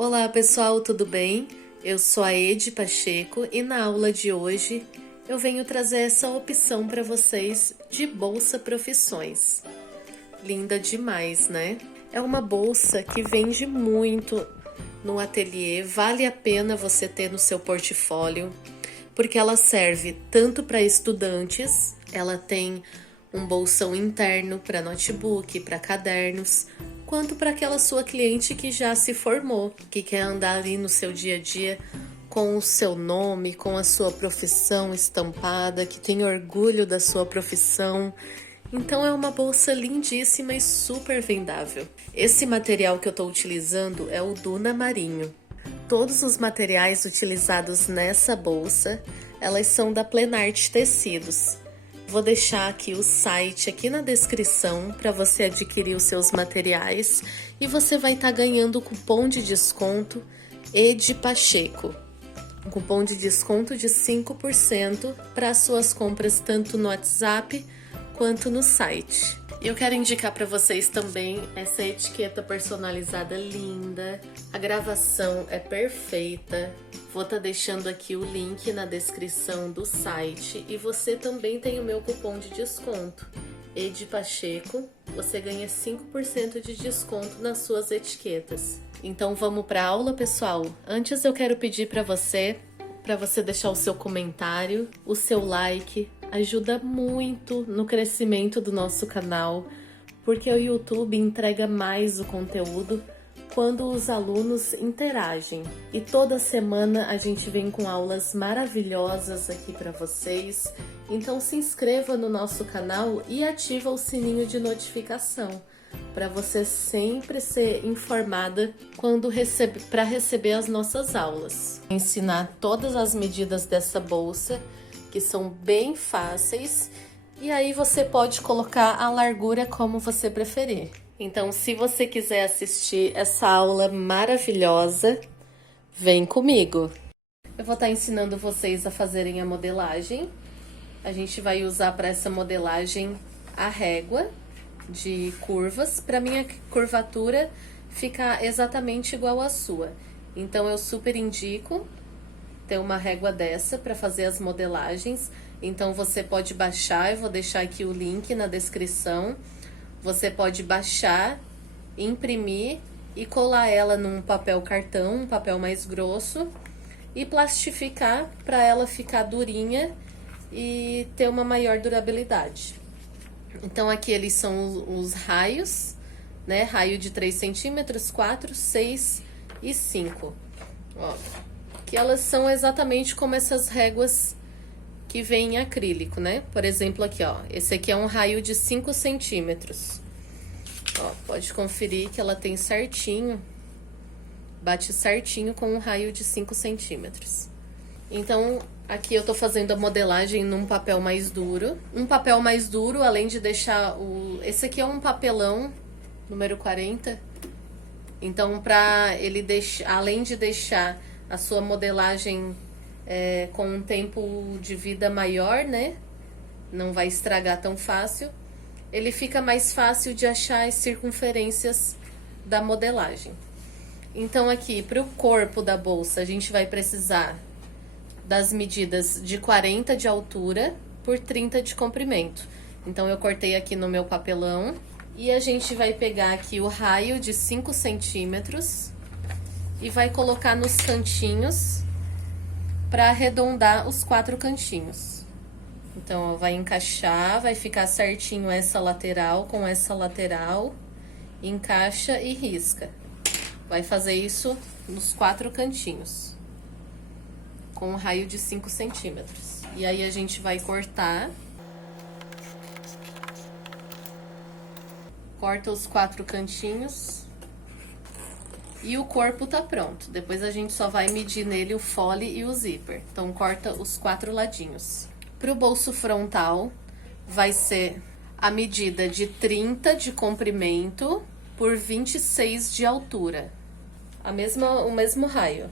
Olá pessoal, tudo bem? Eu sou a Edi Pacheco e na aula de hoje eu venho trazer essa opção para vocês de bolsa profissões. Linda demais, né? É uma bolsa que vende muito no ateliê, vale a pena você ter no seu portfólio, porque ela serve tanto para estudantes, ela tem um bolsão interno para notebook, para cadernos, quanto para aquela sua cliente que já se formou, que quer andar ali no seu dia a dia com o seu nome, com a sua profissão estampada, que tem orgulho da sua profissão. Então é uma bolsa lindíssima e super vendável. Esse material que eu estou utilizando é o Duna Marinho. Todos os materiais utilizados nessa bolsa, elas são da Plenart Tecidos. Vou deixar aqui o site aqui na descrição para você adquirir os seus materiais e você vai estar ganhando o cupom de desconto Edi Pacheco. Um cupom de desconto de 5% para as suas compras tanto no WhatsApp quanto no site. Eu quero indicar para vocês também essa etiqueta personalizada linda. A gravação é perfeita. Vou estar deixando aqui o link na descrição do site e você também tem o meu cupom de desconto, Edi Pacheco. Você ganha 5% de desconto nas suas etiquetas. Então vamos para a aula, pessoal? Antes eu quero pedir para você deixar o seu comentário, o seu like. Ajuda muito no crescimento do nosso canal, porque o YouTube entrega mais o conteúdo quando os alunos interagem. E toda semana a gente vem com aulas maravilhosas aqui para vocês. Então se inscreva no nosso canal e ativa o sininho de notificação para você sempre ser informada para receber as nossas aulas. Ensinar todas as medidas dessa bolsa, que são bem fáceis, e aí você pode colocar a largura como você preferir. Então, se você quiser assistir essa aula maravilhosa, vem comigo. Eu vou estar ensinando vocês a fazerem a modelagem. A gente vai usar para essa modelagem a régua de curvas, para minha curvatura ficar exatamente igual à sua. Então, eu super indico ter uma régua dessa para fazer as modelagens. Então você pode baixar, eu vou deixar aqui o link na descrição. Você pode baixar, imprimir e colar ela num papel cartão, um papel mais grosso, e plastificar para ela ficar durinha e ter uma maior durabilidade. Então aqui eles são os raios, né? Raio de 3 centímetros, 4, 6 e 5. Ó, que elas são exatamente como essas réguas que vêm em acrílico, né? Por exemplo, aqui, ó, esse aqui é um raio de 5 centímetros. Ó, pode conferir que ela tem certinho, bate certinho com um raio de 5 centímetros. Então, aqui eu tô fazendo a modelagem num papel mais duro. Um papel mais duro, além de deixar esse aqui é um papelão, número 40. Então, pra ele deixar, além de deixar a sua modelagem com um tempo de vida maior, né? Não vai estragar tão fácil. Ele fica mais fácil de achar as circunferências da modelagem. Então, aqui, para o corpo da bolsa, a gente vai precisar das medidas de 40 de altura por 30 de comprimento. Então, eu cortei aqui no meu papelão. E a gente vai pegar aqui o raio de 5 centímetros e vai colocar nos cantinhos para arredondar os 4 cantinhos. Então, vai encaixar, vai ficar certinho essa lateral com essa lateral, encaixa e risca. Vai fazer isso nos 4 cantinhos, com um raio de 5 centímetros. E aí, a gente vai cortar. Corta os 4 cantinhos. E o corpo tá pronto. Depois a gente só vai medir nele o fole e o zíper. Então, corta os 4 ladinhos. Pro bolso frontal, vai ser a medida de 30 de comprimento por 26 de altura. O mesmo raio.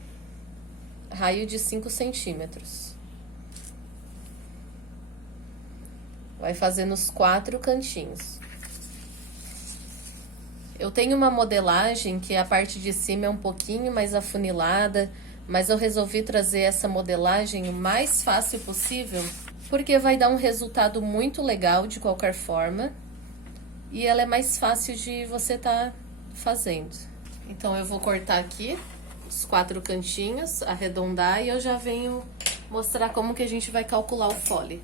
Raio de 5 centímetros. Vai fazer nos 4 cantinhos. Eu tenho uma modelagem que a parte de cima é um pouquinho mais afunilada, mas eu resolvi trazer essa modelagem o mais fácil possível, porque vai dar um resultado muito legal de qualquer forma, e ela é mais fácil de você estar fazendo. Então eu vou cortar aqui os 4 cantinhos, arredondar, e eu já venho mostrar como que a gente vai calcular o fole.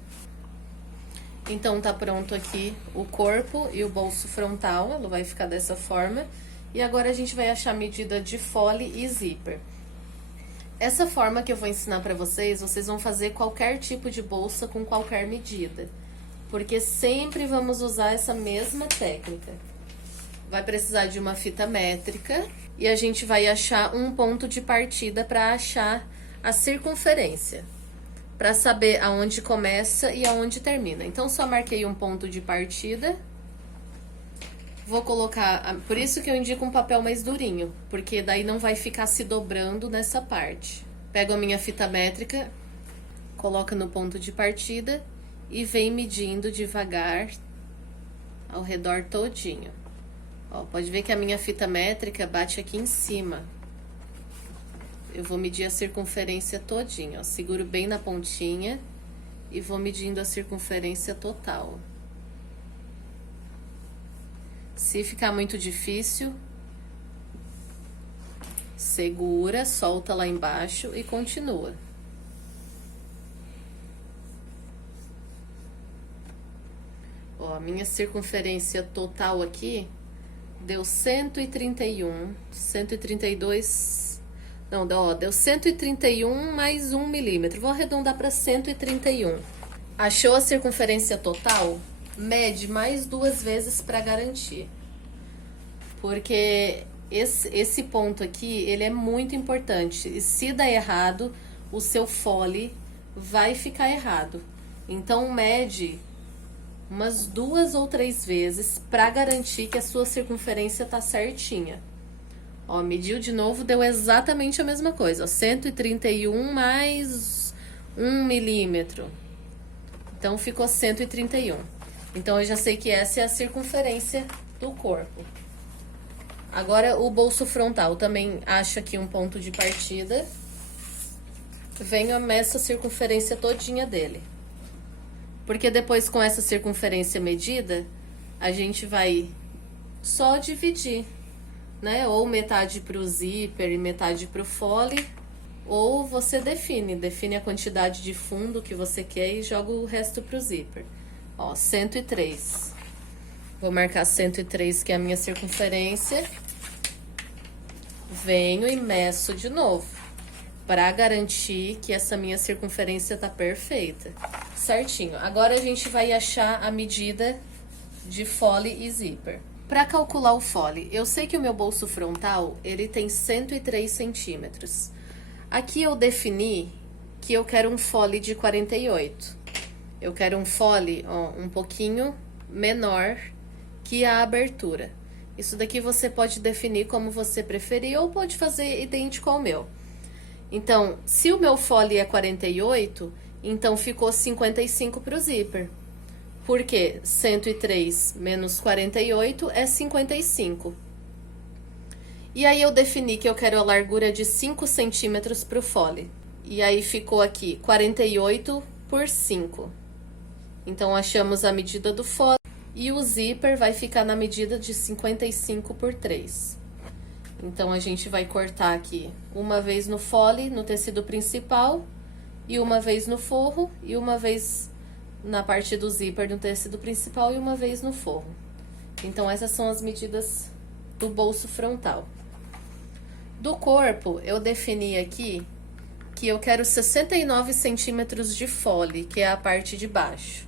Então tá pronto aqui o corpo e o bolso frontal, ela vai ficar dessa forma. E agora a gente vai achar a medida de fole e zíper. Essa forma que eu vou ensinar pra vocês, vocês vão fazer qualquer tipo de bolsa com qualquer medida. Porque sempre vamos usar essa mesma técnica. Vai precisar de uma fita métrica e a gente vai achar um ponto de partida para achar a circunferência, para saber aonde começa e aonde termina. Então, só marquei um ponto de partida. Vou colocar, por isso que eu indico um papel mais durinho, porque daí não vai ficar se dobrando nessa parte. Pego a minha fita métrica, coloco no ponto de partida e vem medindo devagar ao redor todinho. Ó, pode ver que a minha fita métrica bate aqui em cima. Eu vou medir a circunferência todinha, ó. Seguro bem na pontinha e vou medindo a circunferência total. Se ficar muito difícil, segura, solta lá embaixo e continua. Ó, a minha circunferência total aqui deu 131, 132... Não, ó, deu 131 mais 1 milímetro. Vou arredondar para 131. Achou a circunferência total? Mede mais 2 vezes para garantir. Porque esse ponto aqui, ele é muito importante. E se der errado, o seu fole vai ficar errado. Então, mede umas 2 ou 3 vezes para garantir que a sua circunferência tá certinha. Ó, mediu de novo, deu exatamente a mesma coisa, ó, 131 mais 1 milímetro. Então, ficou 131. Então, eu já sei que essa é a circunferência do corpo. Agora, o bolso frontal, também acho aqui um ponto de partida. Venho a meço a circunferência todinha dele. Porque depois, com essa circunferência medida, a gente vai só dividir, né? Ou metade pro zíper e metade pro fole, ou você define a quantidade de fundo que você quer e joga o resto pro zíper. Ó, 103. Vou marcar 103, que é a minha circunferência. Venho e meço de novo, para garantir que essa minha circunferência tá perfeita. Certinho. Agora a gente vai achar a medida de fole e zíper. Para calcular o fole, eu sei que o meu bolso frontal, ele tem 103 centímetros. Aqui eu defini que eu quero um fole de 48. Eu quero um fole, ó, um pouquinho menor que a abertura. Isso daqui você pode definir como você preferir ou pode fazer idêntico ao meu. Então, se o meu fole é 48, então ficou 55 para o zíper. Porque 103 menos 48 é 55. E aí eu defini que eu quero a largura de 5 centímetros para o fole. E aí ficou aqui 48 por 5. Então, achamos a medida do fole. E o zíper vai ficar na medida de 55 por 3. Então, a gente vai cortar aqui uma vez no fole, no tecido principal, e uma vez no forro, e uma vez na parte do zíper no tecido principal, e uma vez no forro. Então, essas são as medidas do bolso frontal. Do corpo, eu defini aqui que eu quero 69 centímetros de fole, que é a parte de baixo.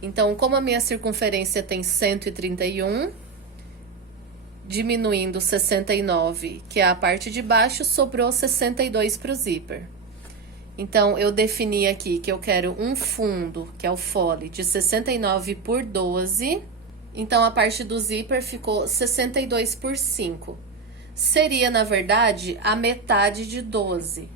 Então, como a minha circunferência tem 131, diminuindo 69, que é a parte de baixo, sobrou 62 para o zíper. Então, eu defini aqui que eu quero um fundo, que é o fole, de 69 por 12. Então, a parte do zíper ficou 62 por 5. Seria, na verdade, a metade de 12.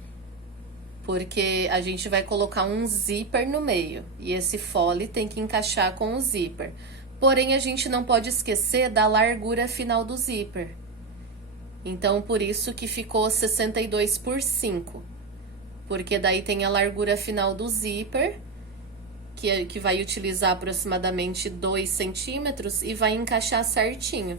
Porque a gente vai colocar um zíper no meio. E esse fole tem que encaixar com o zíper. Porém, a gente não pode esquecer da largura final do zíper. Então, por isso que ficou 62 por 5. Porque daí tem a largura final do zíper, que vai utilizar aproximadamente 2 centímetros e vai encaixar certinho.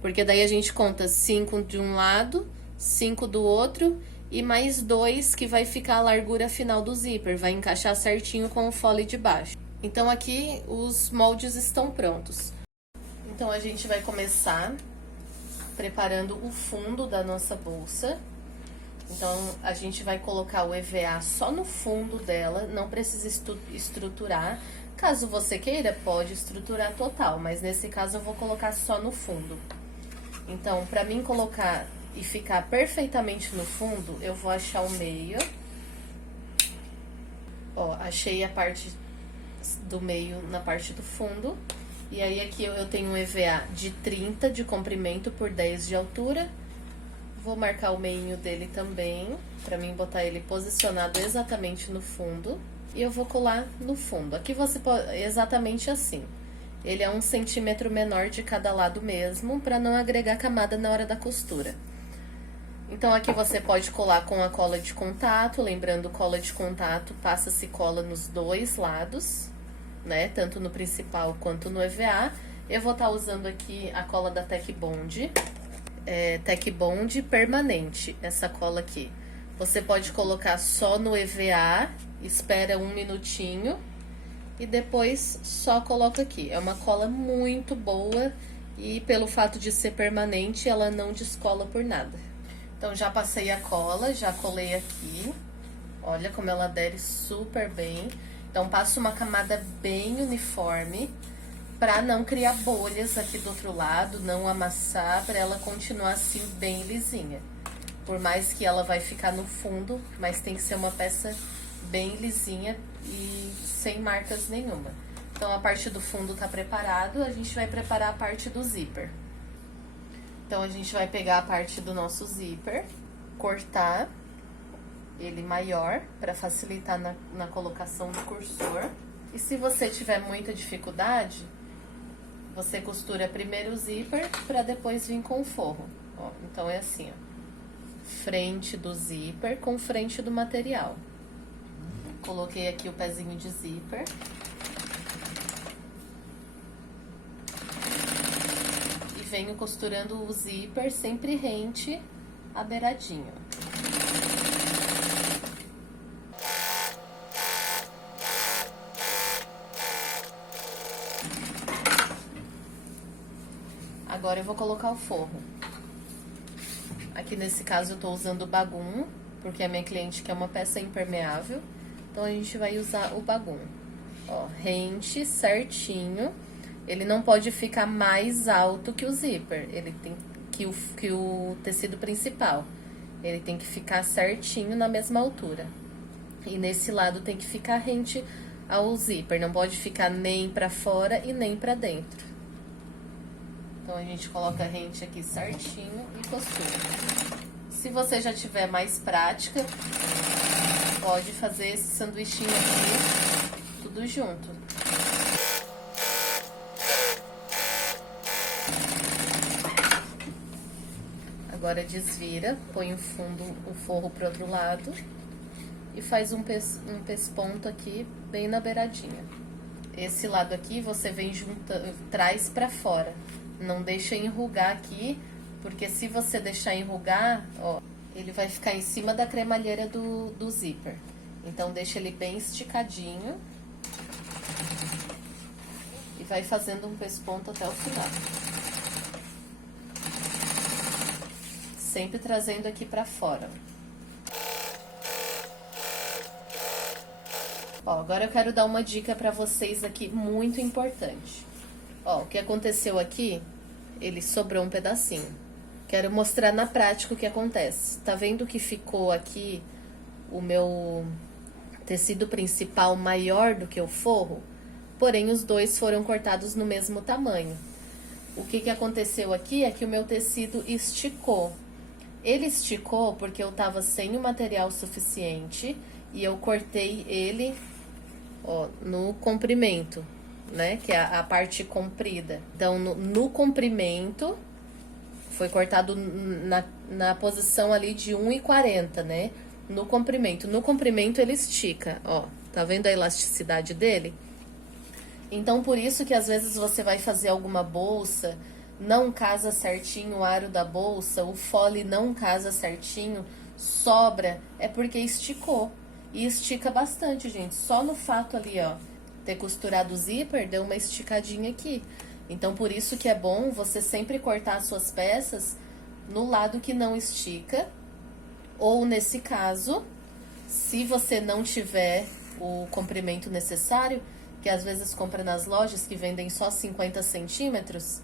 Porque daí a gente conta 5 de um lado, 5 do outro e mais 2 que vai ficar a largura final do zíper. Vai encaixar certinho com o fole de baixo. Então aqui os moldes estão prontos. Então a gente vai começar preparando o fundo da nossa bolsa. Então, a gente vai colocar o EVA só no fundo dela, não precisa estruturar. Caso você queira, pode estruturar total, mas nesse caso eu vou colocar só no fundo. Então, pra mim colocar e ficar perfeitamente no fundo, eu vou achar o meio. Ó, achei a parte do meio na parte do fundo. E aí aqui eu tenho um EVA de 30 de comprimento por 10 de altura. Vou marcar o meinho dele também, pra mim botar ele posicionado exatamente no fundo. E eu vou colar no fundo. Aqui você pode, exatamente assim. Ele é 1 centímetro menor de cada lado mesmo, pra não agregar camada na hora da costura. Então aqui você pode colar com a cola de contato, lembrando, cola de contato passa-se cola nos dois lados, né? Tanto no principal quanto no EVA. Eu vou estar usando aqui a cola da Tec Bond. Tec Bond permanente, essa cola aqui. Você pode colocar só no EVA, espera 1 minutinho e depois só coloca aqui. É uma cola muito boa e pelo fato de ser permanente, ela não descola por nada. Então, já passei a cola, já colei aqui. Olha como ela adere super bem. Então, passo uma camada bem uniforme, pra não criar bolhas aqui do outro lado, não amassar, pra ela continuar assim bem lisinha. Por mais que ela vai ficar no fundo, mas tem que ser uma peça bem lisinha e sem marcas nenhuma. Então a parte do fundo tá preparado, a gente vai preparar a parte do zíper. Então a gente vai pegar a parte do nosso zíper, cortar ele maior pra facilitar na colocação do cursor. E se você tiver muita dificuldade, você costura primeiro o zíper pra depois vir com o forro. Ó, então é assim, ó. Frente do zíper com frente do material. Coloquei aqui o pezinho de zíper. E venho costurando o zíper sempre rente à beiradinha. Agora eu vou colocar o forro. Aqui nesse caso eu tô usando o bagum, porque a minha cliente quer uma peça impermeável. Então a gente vai usar o bagum. Ó, rente certinho. Ele não pode ficar mais alto que o zíper, ele tem que o tecido principal. Ele tem que ficar certinho na mesma altura. E nesse lado tem que ficar rente ao zíper, não pode ficar nem pra fora e nem pra dentro. Então, a gente coloca a rente aqui certinho e costura. Se você já tiver mais prática, pode fazer esse sanduichinho aqui, tudo junto. Agora desvira, põe o fundo, o forro pro outro lado e faz um pesponto aqui, bem na beiradinha. Esse lado aqui você vem juntando, traz pra fora. Não deixa enrugar aqui, porque se você deixar enrugar, ó, ele vai ficar em cima da cremalheira do zíper. Então, deixa ele bem esticadinho. E vai fazendo um pesponto até o final. Sempre trazendo aqui pra fora. Ó, agora eu quero dar uma dica pra vocês aqui, muito importante. Ó, o que aconteceu aqui, ele sobrou um pedacinho. Quero mostrar na prática o que acontece. Tá vendo que ficou aqui o meu tecido principal maior do que o forro? Porém, os dois foram cortados no mesmo tamanho. O que aconteceu aqui é que o meu tecido esticou. Ele esticou porque eu tava sem o material suficiente e eu cortei ele, ó, no comprimento. né? Que é a parte comprida. Então, no comprimento, foi cortado na posição ali de 1,40, né? No comprimento. No comprimento ele estica, ó. Tá vendo a elasticidade dele? Então, por isso que às vezes você vai fazer alguma bolsa, não casa certinho o aro da bolsa, o fole não casa certinho, sobra, é porque esticou. E estica bastante, gente. Só no fato ali, ó, ter costurado o zíper, deu uma esticadinha aqui. Então, por isso que é bom você sempre cortar as suas peças no lado que não estica. Ou, nesse caso, se você não tiver o comprimento necessário, que às vezes compra nas lojas que vendem só 50 centímetros,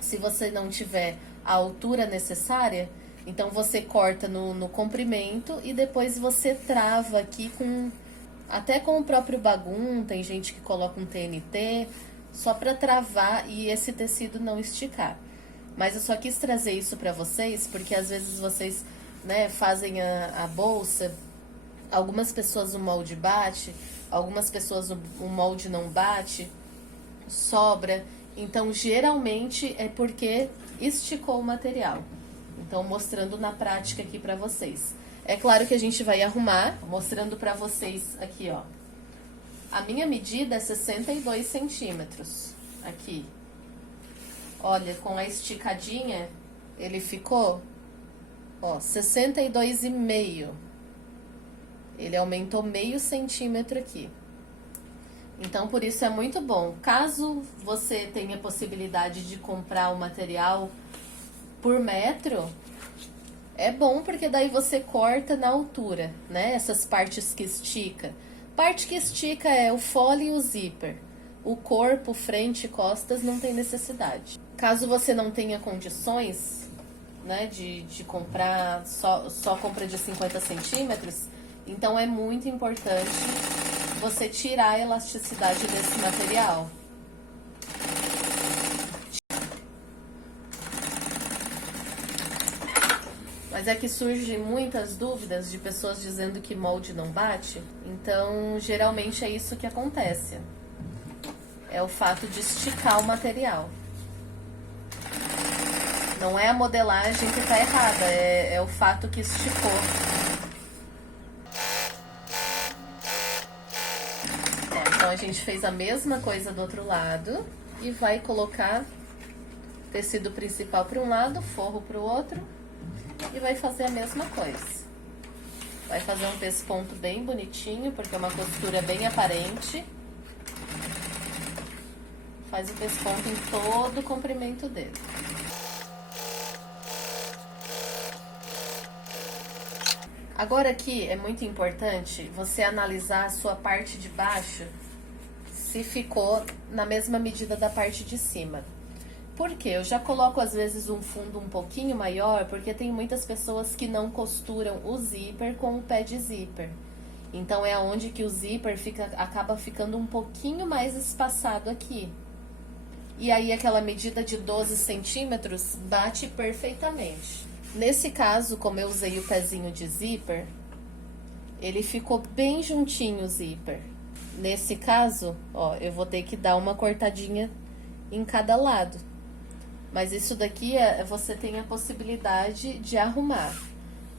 se você não tiver a altura necessária, então você corta no comprimento e depois você trava aqui até com o próprio bagum, tem gente que coloca um TNT, só para travar e esse tecido não esticar. Mas eu só quis trazer isso para vocês, porque às vezes vocês, né, fazem a bolsa, algumas pessoas o molde bate, algumas pessoas o molde não bate, sobra. Então, geralmente é porque esticou o material. Então, mostrando na prática aqui pra vocês. É claro que a gente vai arrumar, mostrando pra vocês aqui, ó. A minha medida é 62 centímetros, aqui. Olha, com a esticadinha, ele ficou, ó, 62,5. Ele aumentou meio centímetro aqui. Então, por isso é muito bom. Caso você tenha possibilidade de comprar o material por metro, é bom porque daí você corta na altura, né? Essas partes que estica. Parte que estica é o fole e o zíper. O corpo, frente e costas não tem necessidade. Caso você não tenha condições, né, de comprar, só compra de 50 centímetros, então é muito importante você tirar a elasticidade desse material. Mas é que surgem muitas dúvidas de pessoas dizendo que molde não bate. Então, geralmente é isso que acontece. É o fato de esticar o material. Não é a modelagem que tá errada, é o fato que esticou. Então, a gente fez a mesma coisa do outro lado e vai colocar tecido principal para um lado, forro para o outro e vai fazer a mesma coisa. Vai fazer um pesponto bem bonitinho, porque é uma costura bem aparente. Faz o pesponto em todo o comprimento dele. Agora aqui é muito importante você analisar a sua parte de baixo, se ficou na mesma medida da parte de cima. Por quê? Eu já coloco às vezes um fundo um pouquinho maior, porque tem muitas pessoas que não costuram o zíper com o pé de zíper. Então é onde que o zíper acaba ficando um pouquinho mais espaçado aqui. E aí aquela medida de 12 centímetros bate perfeitamente. Nesse caso, como eu usei o pezinho de zíper, ele ficou bem juntinho o zíper. Nesse caso, ó, eu vou ter que dar uma cortadinha em cada lado. Mas isso daqui, você tem a possibilidade de arrumar,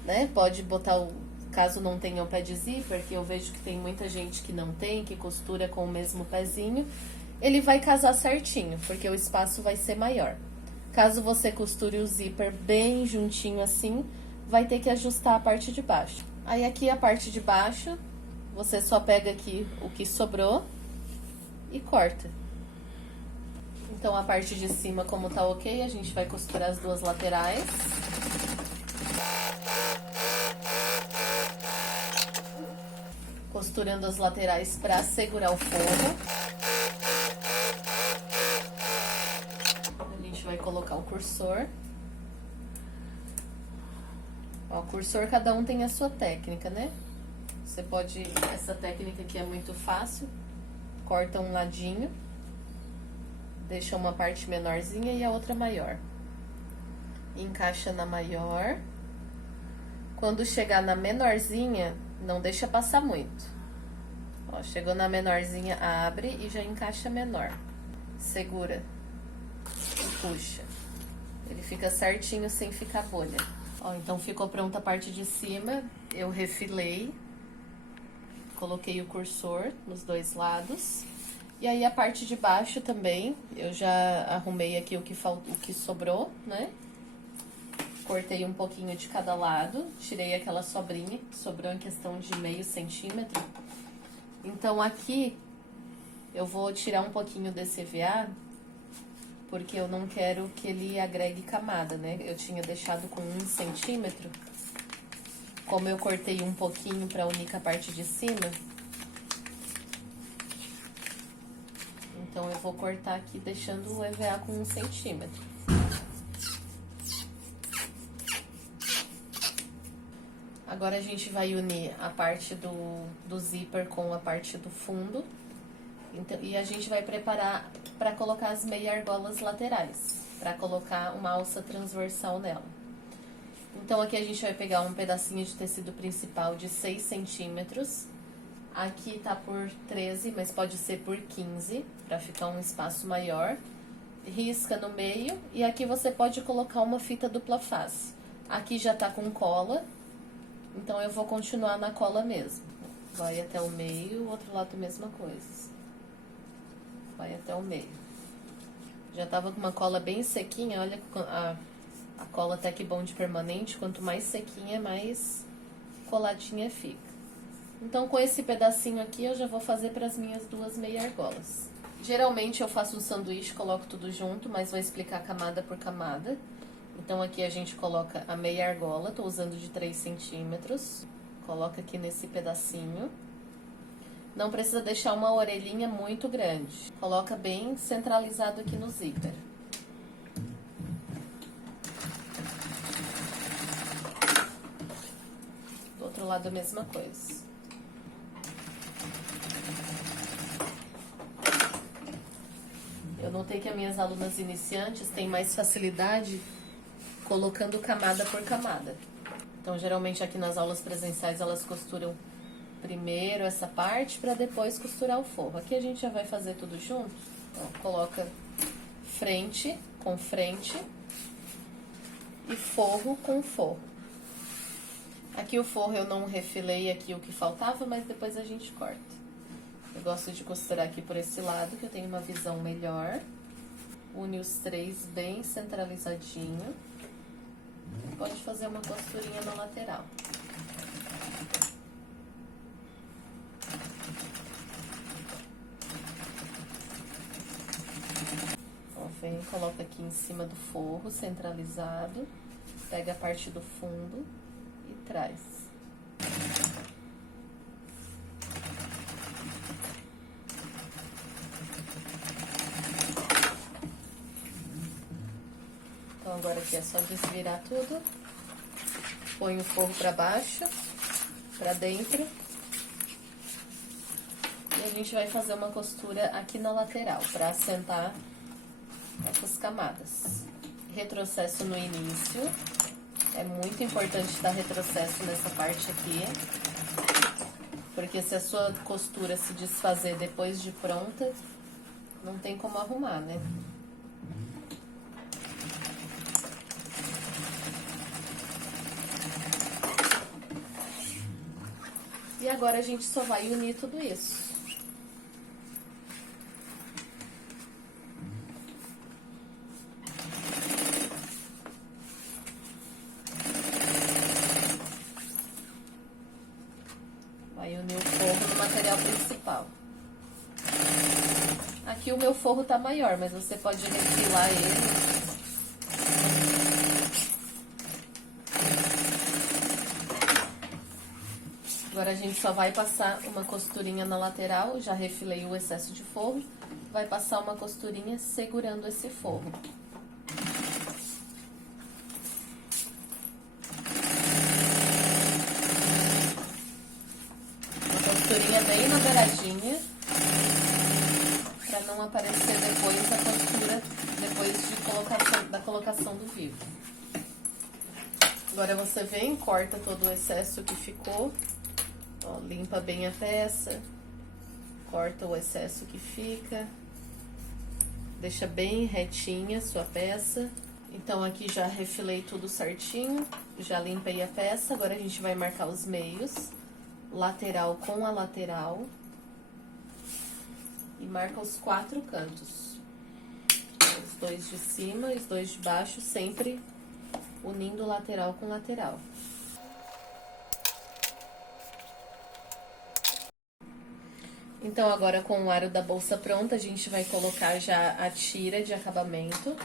né? Pode botar, caso não tenha o pé de zíper, que eu vejo que tem muita gente que não tem, que costura com o mesmo pezinho, ele vai casar certinho, porque o espaço vai ser maior. Caso você costure o zíper bem juntinho assim, vai ter que ajustar a parte de baixo. Aí aqui a parte de baixo, você só pega aqui o que sobrou e corta. Então, a parte de cima, como tá ok, a gente vai costurar as duas laterais. Costurando as laterais pra segurar o forro. A gente vai colocar o cursor. Ó, o cursor, cada um tem a sua técnica, né? Você pode... Essa técnica aqui é muito fácil. Corta um ladinho. Deixa uma parte menorzinha e a outra maior. Encaixa na maior. Quando chegar na menorzinha, não deixa passar muito. Ó, chegou na menorzinha, abre e já encaixa menor. Segura e puxa. Ele fica certinho sem ficar bolha. Ó, então ficou pronta a parte de cima. Eu refilei. Coloquei o cursor nos dois lados. E aí a parte de baixo também, eu já arrumei aqui o que sobrou, né? Cortei um pouquinho de cada lado, tirei aquela sobrinha, que sobrou em questão de meio centímetro. Então aqui eu vou tirar um pouquinho desse EVA, porque eu não quero que ele agregue camada, né? Eu tinha deixado com 1 centímetro. Como eu cortei um pouquinho para unir com a parte de cima, então eu vou cortar aqui deixando o EVA com 1 centímetro. Agora a gente vai unir a parte do zíper com a parte do fundo. Então, e a gente vai preparar para colocar as meia argolas laterais, para colocar uma alça transversal nela. Então aqui a gente vai pegar um pedacinho de tecido principal de 6 centímetros. Aqui tá por 13, mas pode ser por 15, para ficar um espaço maior. Risca no meio e aqui você pode colocar uma fita dupla face. Aqui já tá com cola, então eu vou continuar na cola mesmo. Vai até o meio, o outro lado a mesma coisa. Vai até o meio. Já tava com uma cola bem sequinha, olha a cola Tec Bond permanente, quanto mais sequinha, mais coladinha fica. Então, com esse pedacinho aqui, eu já vou fazer para as minhas duas meia argolas. Geralmente, eu faço um sanduíche, coloco tudo junto, mas vou explicar camada por camada. Então, aqui a gente coloca a meia argola, tô usando de 3 centímetros. Coloca aqui nesse pedacinho. Não precisa deixar uma orelhinha muito grande. Coloca bem centralizado aqui no zíper. Do outro lado a mesma coisa. Eu notei que as minhas alunas iniciantes têm mais facilidade colocando camada por camada. Então, geralmente aqui nas aulas presenciais elas costuram primeiro essa parte para depois costurar o forro. Aqui a gente já vai fazer tudo junto. Ó, coloca frente com frente e forro com forro. Aqui o forro eu não refilei aqui o que faltava, mas depois a gente corta. Eu gosto de costurar aqui por esse lado, que eu tenho uma visão melhor. Une os três bem centralizadinho. Pode fazer uma costurinha na lateral. Ó, vem, coloca aqui em cima do forro, centralizado. Pega a parte do fundo e traz. Então, agora aqui é só desvirar tudo. Põe o forro pra baixo, pra dentro. E a gente vai fazer uma costura aqui na lateral, pra assentar essas camadas. Retrocesso no início. É muito importante dar retrocesso nessa parte aqui. Porque se a sua costura se desfazer depois de pronta, não tem como arrumar, né? E agora a gente só vai unir tudo isso. Vai unir o forro no material principal. Aqui o meu forro tá maior, mas você pode refilar ele. Agora a gente só vai passar uma costurinha na lateral, já refilei o excesso de forro, vai passar uma costurinha segurando esse forro. Uma costurinha bem na beiradinha, para não aparecer depois a costura, depois da colocação do vivo. Agora você vem, corta todo o excesso que ficou. Ó, limpa bem a peça, Corta o excesso que fica. Deixa bem retinha a sua peça. Então, aqui já refilei tudo certinho. Já limpei a peça. Agora, a gente vai marcar os meios. Lateral com a lateral. E marca os 4 cantos. Os 2 de cima e os 2 de baixo, sempre unindo lateral com lateral. Então, agora com o aro da bolsa pronta, a gente vai colocar já a tira de acabamento.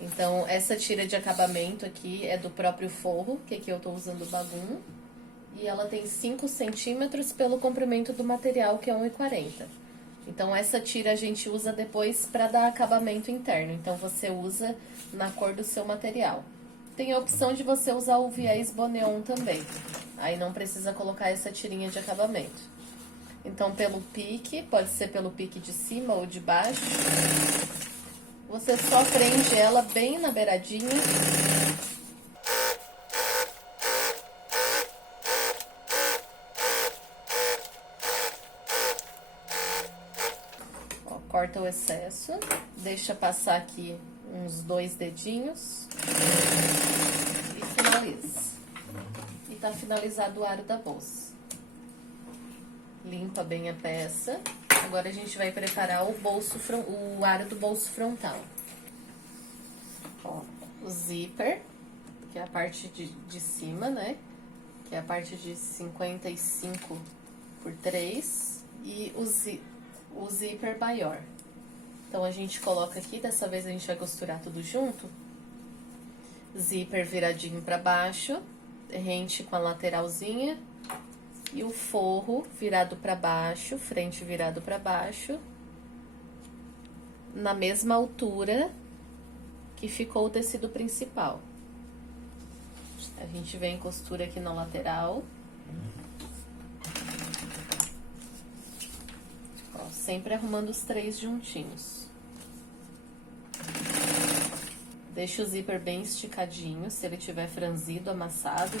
Então, essa tira de acabamento aqui é do próprio forro, que aqui eu tô usando o Bagum. E ela tem 5 centímetros pelo comprimento do material, que é 1,40. Então, essa tira a gente usa depois para dar acabamento interno. Então, você usa na cor do seu material. Tem a opção de você usar o viés Boneon também. Aí não precisa colocar essa tirinha de acabamento. Então, pelo pique, pode ser pelo pique de cima ou de baixo. Você só prende ela bem na beiradinha. Ó, corta o excesso. Deixa passar aqui uns 2 dedinhos. E finaliza. E tá finalizado o aro da bolsa. Limpa bem a peça. Agora, a gente vai preparar o aro do bolso frontal. Ó, o zíper, que é a parte de cima, né? Que é a parte de 55 por 3. E o zíper maior. Então, a gente coloca aqui, dessa vez a gente vai costurar tudo junto. Zíper viradinho pra baixo, rente com a lateralzinha. E o forro virado pra baixo, frente virado pra baixo, na mesma altura que ficou o tecido principal. A gente vem e costura aqui na lateral. Ó, sempre arrumando os 3 juntinhos. Deixa o zíper bem esticadinho, se ele tiver franzido, amassado.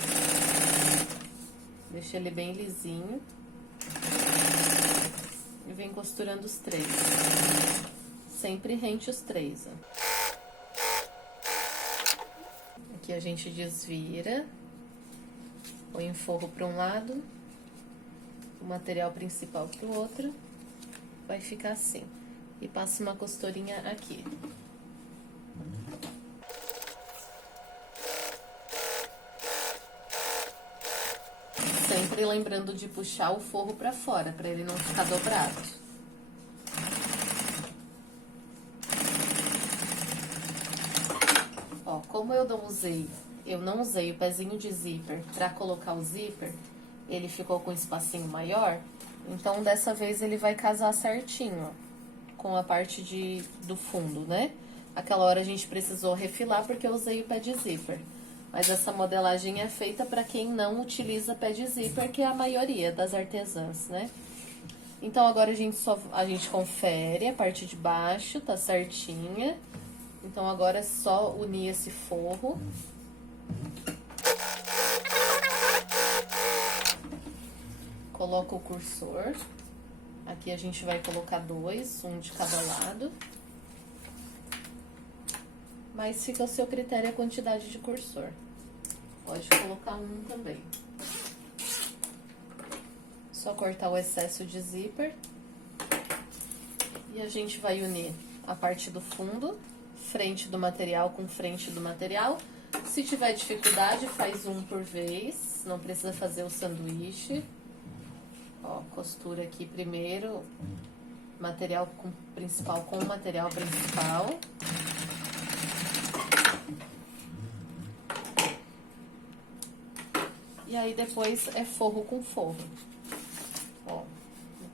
Deixa ele bem lisinho. E vem costurando os 3. Sempre rente os 3, ó. Aqui a gente desvira. Põe o forro para um lado. O material principal para o outro. Vai ficar assim. E passa uma costurinha aqui. Sempre lembrando de puxar o forro pra fora, pra ele não ficar dobrado. Ó, como eu não usei o pezinho de zíper pra colocar o zíper, ele ficou com um espacinho maior, então dessa vez ele vai casar certinho, ó, com a parte do fundo, né? Aquela hora a gente precisou refilar porque eu usei o pé de zíper. Mas essa modelagem é feita para quem não utiliza pé de zíper, que é a maioria das artesãs, né? Então, agora a gente confere a parte de baixo, tá certinha. Então, agora é só unir esse forro. Coloca o cursor. Aqui a gente vai colocar 2, um de cada lado. Mas fica ao seu critério a quantidade de cursor. Pode colocar um também. Só cortar o excesso de zíper. E a gente vai unir a parte do fundo, frente do material com frente do material. Se tiver dificuldade, faz um por vez. Não precisa fazer o sanduíche. Ó, costura aqui primeiro material principal com o material principal. E aí, depois é forro com forro. Ó,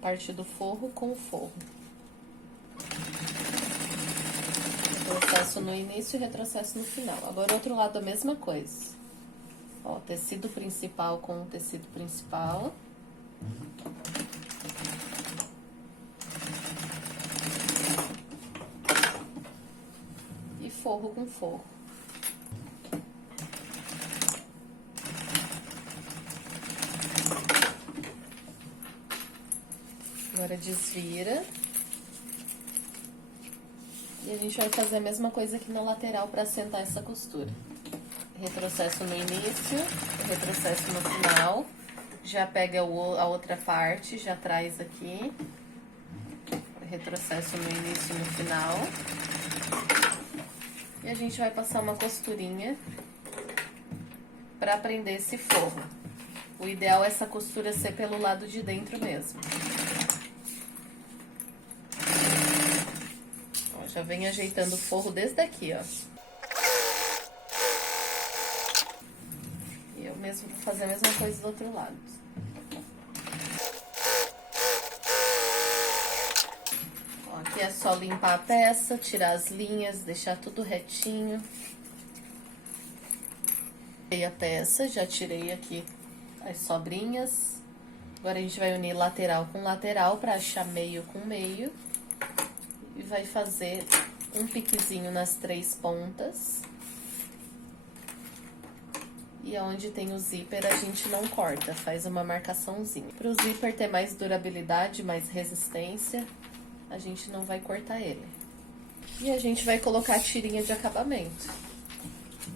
parte do forro com o forro. Retrocesso no início e retrocesso no final. Agora, outro lado, a mesma coisa. Ó, tecido principal com o tecido principal. E forro com forro. Agora desvira. E a gente vai fazer a mesma coisa aqui na lateral para assentar essa costura. Retrocesso no início, retrocesso no final. Já pega a outra parte, já traz aqui. Retrocesso no início e no final. E a gente vai passar uma costurinha para prender esse forro. O ideal é essa costura ser pelo lado de dentro mesmo. Ó, já vem ajeitando o forro desde aqui, ó. E eu mesmo vou fazer a mesma coisa do outro lado. Ó, aqui é só limpar a peça, tirar as linhas, deixar tudo retinho. A peça, já tirei aqui as sobrinhas. Agora a gente vai unir lateral com lateral para achar meio com meio. E vai fazer um piquezinho nas 3 pontas. E aonde tem o zíper a gente não corta, faz uma marcaçãozinha. Para o zíper ter mais durabilidade, mais resistência, a gente não vai cortar ele. E a gente vai colocar a tirinha de acabamento.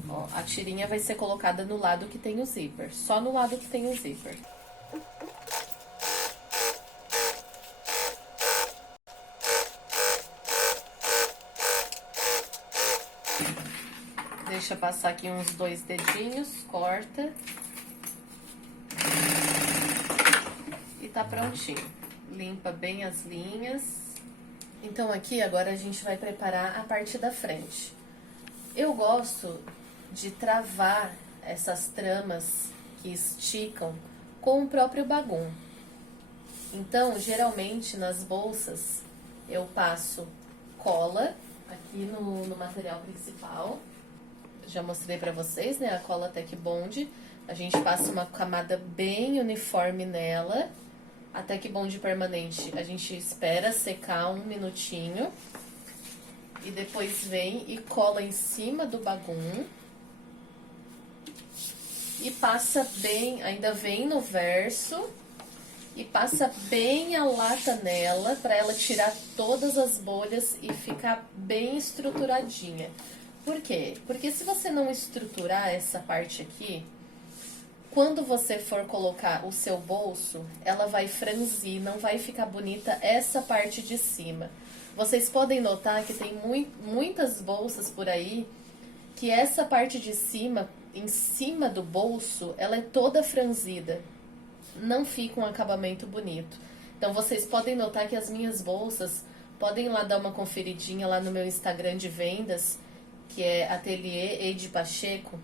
Ó, a tirinha vai ser colocada no lado que tem o zíper, só no lado que tem o zíper. Deixa passar aqui uns 2 dedinhos, corta. E tá prontinho. Limpa bem as linhas. Então aqui agora a gente vai preparar a parte da frente. Eu gosto de travar essas tramas que esticam com o próprio bagum. Então, geralmente nas bolsas eu passo cola aqui no material principal. Já mostrei pra vocês, né, a cola Tec Bond. A gente passa uma camada bem uniforme nela. A Tec Bond permanente a gente espera secar 1 minutinho. E depois vem e cola em cima do bagum. E passa bem, ainda vem no verso. E passa bem a lata nela, pra ela tirar todas as bolhas e ficar bem estruturadinha. Por quê? Porque se você não estruturar essa parte aqui, quando você for colocar o seu bolso, ela vai franzir, não vai ficar bonita essa parte de cima. Vocês podem notar que tem muitas bolsas por aí que essa parte de cima, em cima do bolso, ela é toda franzida. Não fica um acabamento bonito. Então, vocês podem notar que as minhas bolsas, podem lá dar uma conferidinha lá no meu Instagram de vendas, que é Ateliê Edi Pacheco.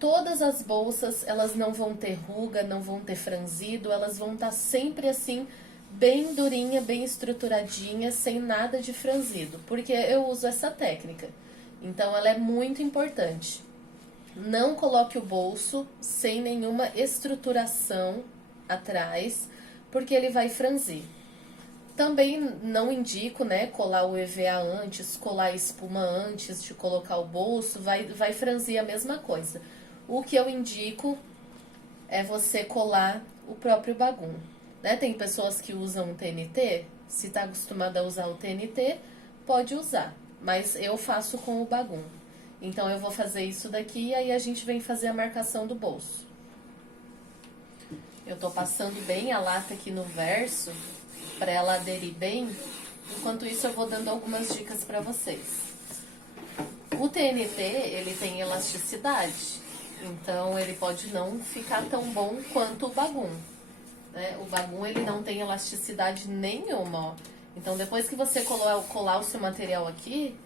Todas as bolsas, elas não vão ter ruga, não vão ter franzido, elas vão estar sempre assim, bem durinha, bem estruturadinha, sem nada de franzido, porque eu uso essa técnica. Então, ela é muito importante. Não coloque o bolso sem nenhuma estruturação atrás, porque ele vai franzir. Também não indico, né, colar o EVA antes, colar a espuma antes de colocar o bolso, vai franzir a mesma coisa. O que eu indico é você colar o próprio bagum. Né? Tem pessoas que usam o TNT, se tá acostumada a usar o TNT, pode usar, mas eu faço com o bagum. Então, eu vou fazer isso daqui e aí a gente vem fazer a marcação do bolso. Eu tô passando bem a lata aqui no verso, para ela aderir bem. Enquanto isso, eu vou dando algumas dicas para vocês. O TNT, ele tem elasticidade, então ele pode não ficar tão bom quanto o bagum. Né? O bagum, ele não tem elasticidade nenhuma, ó. Então, depois que você colar o seu material aqui,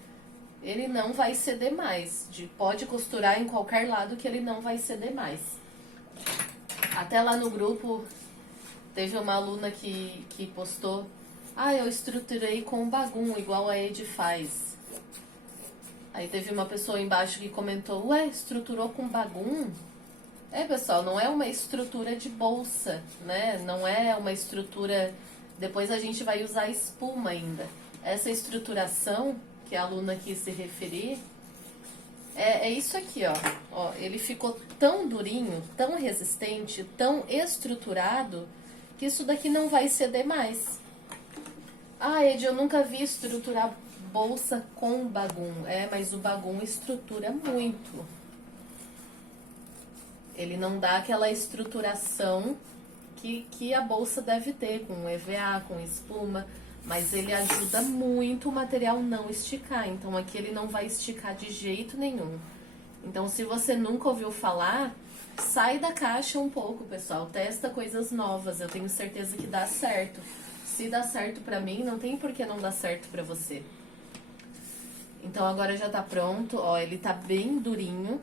ele não vai ceder mais. Pode costurar em qualquer lado que ele não vai ceder mais. Até lá no grupo, teve uma aluna que postou: ah, eu estruturei com bagum, igual a Edi faz. Aí teve uma pessoa embaixo que comentou: ué, estruturou com bagum? É, pessoal, não é uma estrutura de bolsa, né? Não é uma estrutura... Depois a gente vai usar espuma ainda. Essa estruturação que a aluna quis se referir é isso aqui, ó. Ele ficou tão durinho, tão resistente, tão estruturado, que isso daqui não vai ceder mais. Ah, Ed, eu nunca vi estruturar bolsa com bagum. É, mas o bagum estrutura muito. Ele não dá aquela estruturação que a bolsa deve ter, com EVA, com espuma, mas ele ajuda muito o material não esticar. Então aqui ele não vai esticar de jeito nenhum. Então se você nunca ouviu falar, sai da caixa um pouco, pessoal. Testa coisas novas, eu tenho certeza que dá certo. Se dá certo pra mim, não tem por que não dar certo pra você. Então agora já tá pronto, ó, ele tá bem durinho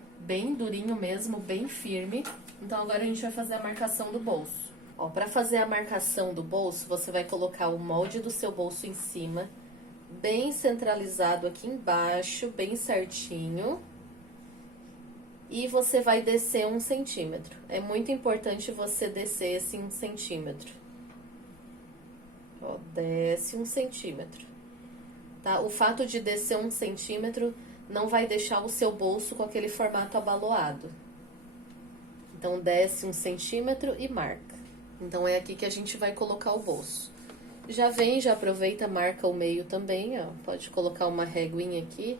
mesmo, bem firme. Então agora a gente vai fazer a marcação do bolso. Ó, pra fazer a marcação do bolso, você vai colocar o molde do seu bolso em cima, bem centralizado aqui embaixo, bem certinho. E você vai descer 1 centímetro. É muito importante você descer esse 1 centímetro. Ó, desce 1 centímetro. Tá? O fato de descer 1 centímetro não vai deixar o seu bolso com aquele formato abaloado. Então, desce 1 centímetro e marca. Então, é aqui que a gente vai colocar o bolso. Já vem, já aproveita, marca o meio também, ó. Pode colocar uma réguinha aqui.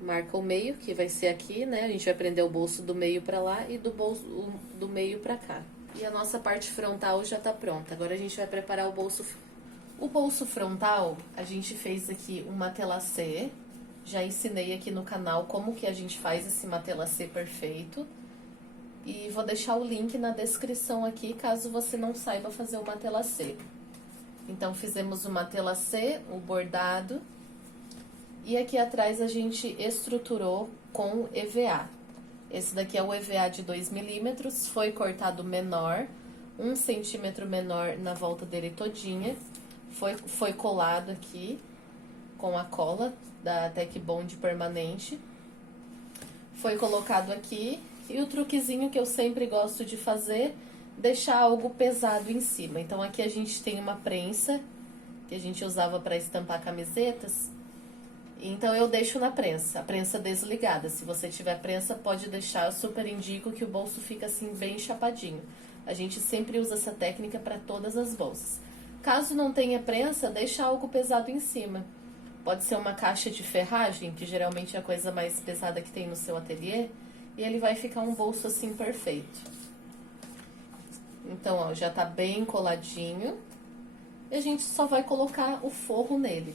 Marca o meio, que vai ser aqui, né? A gente vai prender o bolso do meio pra lá e do meio pra cá. E a nossa parte frontal já tá pronta. Agora a gente vai preparar o bolso. O bolso frontal, a gente fez aqui um matelacê. Já ensinei aqui no canal como que a gente faz esse matelacê perfeito. E vou deixar o link na descrição aqui, caso você não saiba fazer o matelacê. Então, fizemos o matelacê, o bordado. E aqui atrás a gente estruturou com EVA. Esse daqui é o EVA de 2 milímetros, foi cortado menor, 1 centímetro menor na volta dele todinha. Foi colado aqui com a cola da Tec Bond permanente. Foi colocado aqui. E o truquezinho que eu sempre gosto de fazer, deixar algo pesado em cima. Então aqui a gente tem uma prensa, que a gente usava para estampar camisetas. Então eu deixo na prensa, a prensa desligada. Se você tiver prensa, pode deixar, eu super indico que o bolso fica assim bem chapadinho. A gente sempre usa essa técnica para todas as bolsas. Caso não tenha prensa, deixa algo pesado em cima. Pode ser uma caixa de ferragem, que geralmente é a coisa mais pesada que tem no seu ateliê, e ele vai ficar um bolso assim perfeito. Então, ó, já tá bem coladinho. E a gente só vai colocar o forro nele.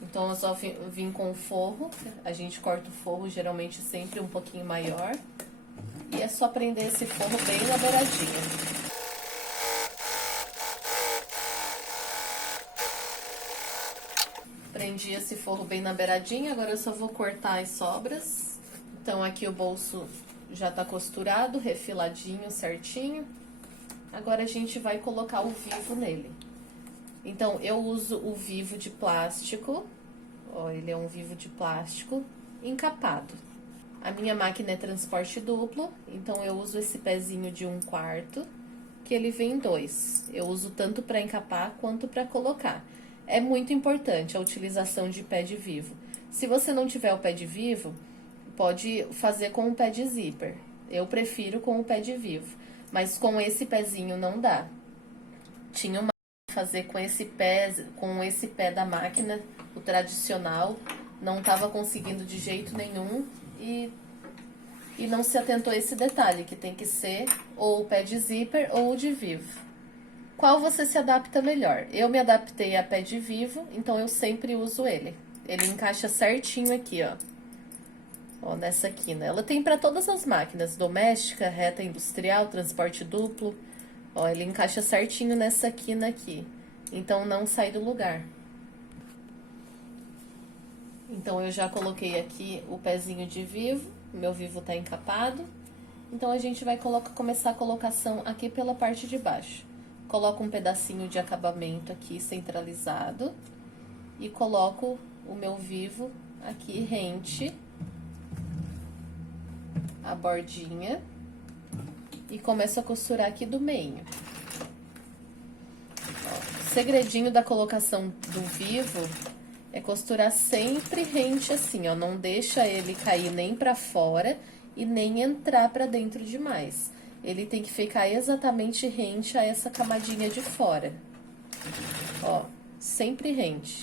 Então, eu só vim com o forro. A gente corta o forro geralmente sempre um pouquinho maior. E é só prender esse forro bem na beiradinha. Prendi esse forro bem na beiradinha, agora eu só vou cortar as sobras. Então, aqui o bolso já tá costurado, refiladinho, certinho. Agora, a gente vai colocar o vivo nele. Então, eu uso o vivo de plástico. Ó, ele é um vivo de plástico encapado. A minha máquina é transporte duplo, então eu uso esse pezinho de 1/4, que ele vem 2. Eu uso tanto para encapar quanto para colocar. É muito importante a utilização de pé de vivo. Se você não tiver o pé de vivo, pode fazer com o pé de zíper. Eu prefiro com o pé de vivo, mas com esse pezinho não dá. Tinha uma fazer com esse pé da máquina, o tradicional, não estava conseguindo de jeito nenhum e não se atentou a esse detalhe, que tem que ser ou o pé de zíper ou o de vivo. Qual você se adapta melhor? Eu me adaptei a pé de vivo, então eu sempre uso ele. Ele encaixa certinho aqui, ó. Ó, nessa quina. Ela tem para todas as máquinas, doméstica, reta industrial, transporte duplo. Ó, ele encaixa certinho nessa quina aqui. Então, não sai do lugar. Então, eu já coloquei aqui o pezinho de vivo. Meu vivo tá encapado. Então, a gente vai começar a colocação aqui pela parte de baixo. Coloco um pedacinho de acabamento aqui centralizado. E coloco o meu vivo aqui rente a bordinha e começo a costurar aqui do meio. Ó, o segredinho da colocação do vivo é costurar sempre rente assim, ó, não deixa ele cair nem pra fora e nem entrar pra dentro demais. Ele tem que ficar exatamente rente a essa camadinha de fora. Ó, sempre rente.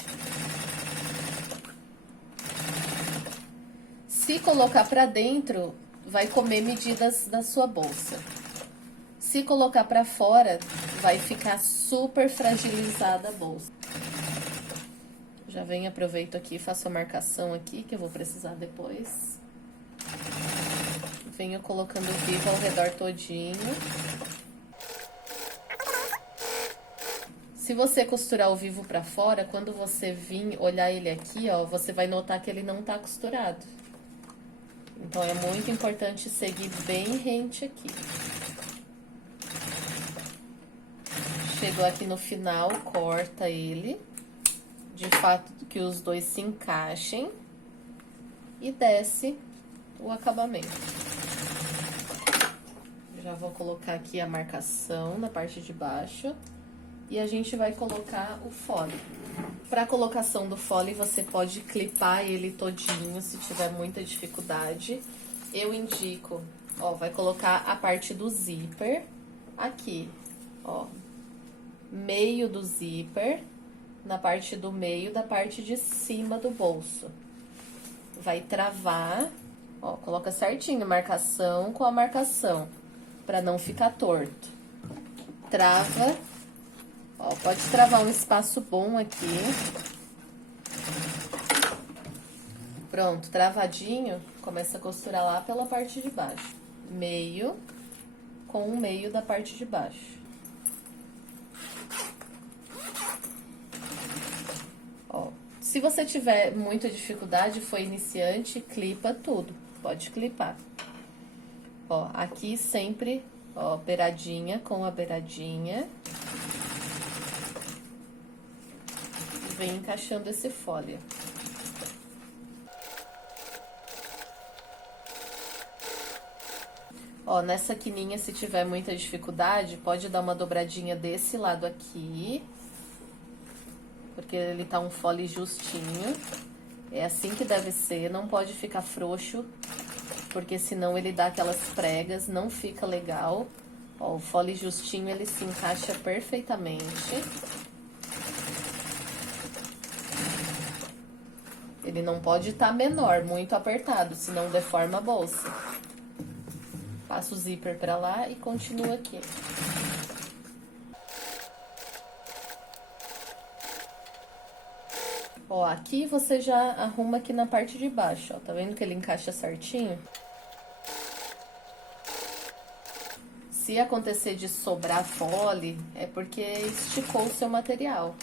Se colocar pra dentro, vai comer medidas da sua bolsa. Se colocar pra fora, vai ficar super fragilizada a bolsa. Já venho, aproveito aqui, faço a marcação aqui, que eu vou precisar depois. Venho colocando o vivo ao redor todinho. Se você costurar o vivo pra fora, quando você vir olhar ele aqui, ó, você vai notar que ele não tá costurado. Então, é muito importante seguir bem rente aqui. Chegou aqui no final, corta ele. De fato, que os dois se encaixem. E desce o acabamento. Já vou colocar aqui a marcação na parte de baixo. E a gente vai colocar o fole. Para colocação do fole, você pode clipar ele todinho, se tiver muita dificuldade. Eu indico, ó, vai colocar a parte do zíper aqui, ó. Meio do zíper, na parte do meio da parte de cima do bolso. Vai travar, ó, coloca certinho, marcação com a marcação, para não ficar torto. Trava. Ó, pode travar um espaço bom aqui. Pronto, travadinho, começa a costurar lá pela parte de baixo. Meio com o meio da parte de baixo. Ó, se você tiver muita dificuldade, foi iniciante, clipa tudo. Pode clipar. Ó, aqui sempre, ó, beiradinha com a beiradinha. Vem encaixando esse fole. Ó, nessa quininha, se tiver muita dificuldade, pode dar uma dobradinha desse lado aqui. Porque ele tá um fole justinho. É assim que deve ser, não pode ficar frouxo. Porque senão ele dá aquelas pregas, não fica legal. Ó, o fole justinho, ele se encaixa perfeitamente. Ele não pode estar menor, muito apertado, senão deforma a bolsa. Passa o zíper pra lá e continua aqui. Ó, aqui você já arruma aqui na parte de baixo, ó. Tá vendo que ele encaixa certinho? Se acontecer de sobrar fole, é porque esticou o seu material.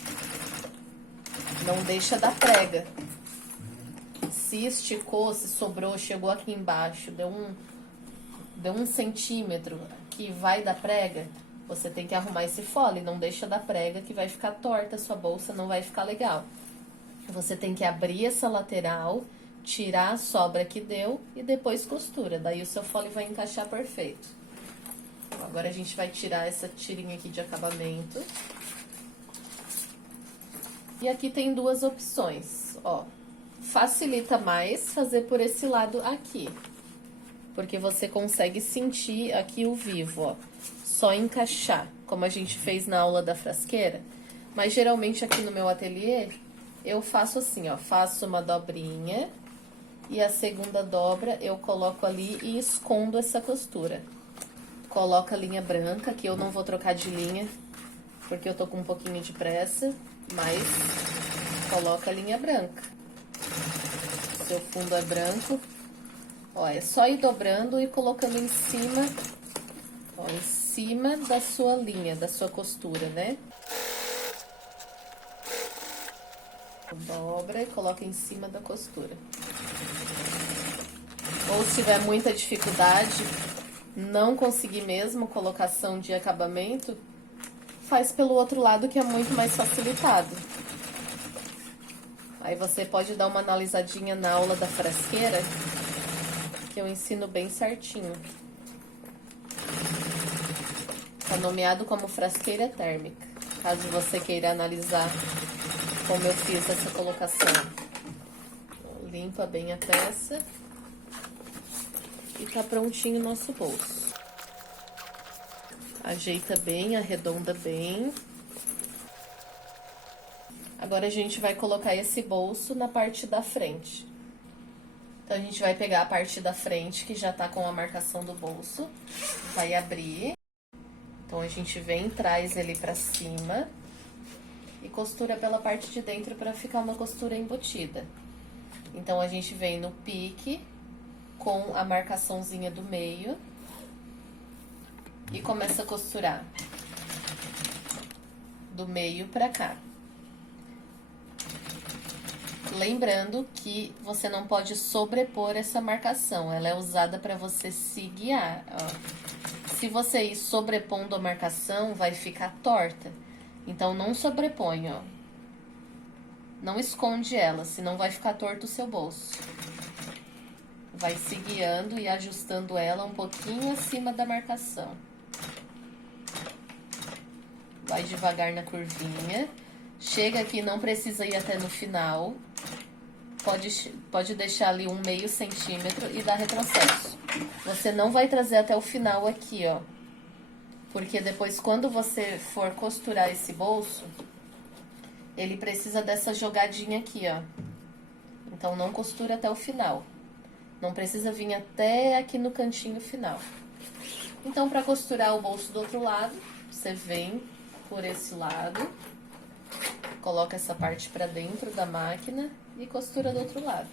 Não deixa dar prega. Se esticou, se sobrou, chegou aqui embaixo, deu um centímetro que vai dar prega, você tem que arrumar esse fole, não deixa dar prega que vai ficar torta a sua bolsa, não vai ficar legal. Você tem que abrir essa lateral, tirar a sobra que deu e depois costura, daí o seu fole vai encaixar perfeito. Agora a gente vai tirar essa tirinha aqui de acabamento. E aqui tem duas opções, ó. Facilita mais fazer por esse lado aqui, porque você consegue sentir aqui o vivo, ó. Só encaixar, como a gente fez na aula da frasqueira. Mas geralmente aqui no meu ateliê, eu faço assim, ó. Faço uma dobrinha e a segunda dobra eu coloco ali e escondo essa costura. Coloco a linha branca, que eu não vou trocar de linha, porque eu tô com um pouquinho de pressa, mas coloca a linha branca. Seu fundo é branco, ó, é só ir dobrando e colocando em cima, ó, em cima da sua linha, da sua costura, né? Dobra e coloca em cima da costura. Ou se tiver muita dificuldade, não conseguir mesmo colocação de acabamento, faz pelo outro lado que é muito mais facilitado. Aí você pode dar uma analisadinha na aula da frasqueira, que eu ensino bem certinho. Tá nomeado como frasqueira térmica, caso você queira analisar como eu fiz essa colocação. Limpa bem a peça. E tá prontinho o nosso bolso. Ajeita bem, arredonda bem. Agora a gente vai colocar esse bolso na parte da frente. Então, a gente vai pegar a parte da frente, que já tá com a marcação do bolso, vai abrir. Então, a gente vem, traz ele pra cima e costura pela parte de dentro pra ficar uma costura embutida. Então, a gente vem no pique com a marcaçãozinha do meio e começa a costurar do meio pra cá. Lembrando que você não pode sobrepor essa marcação, ela é usada para você se guiar, ó. Se você ir sobrepondo a marcação, vai ficar torta. Então, não sobrepõe, ó. Não esconde ela, senão vai ficar torto o seu bolso. Vai se guiando e ajustando ela um pouquinho acima da marcação. Vai devagar na curvinha. Chega aqui, não precisa ir até no final. Pode deixar ali um meio centímetro e dar retrocesso. Você não vai trazer até o final aqui, ó. Porque depois, quando você for costurar esse bolso, ele precisa dessa jogadinha aqui, ó. Então, não costura até o final. Não precisa vir até aqui no cantinho final. Então, para costurar o bolso do outro lado, você vem por esse lado, coloca essa parte pra dentro da máquina e costura do outro lado.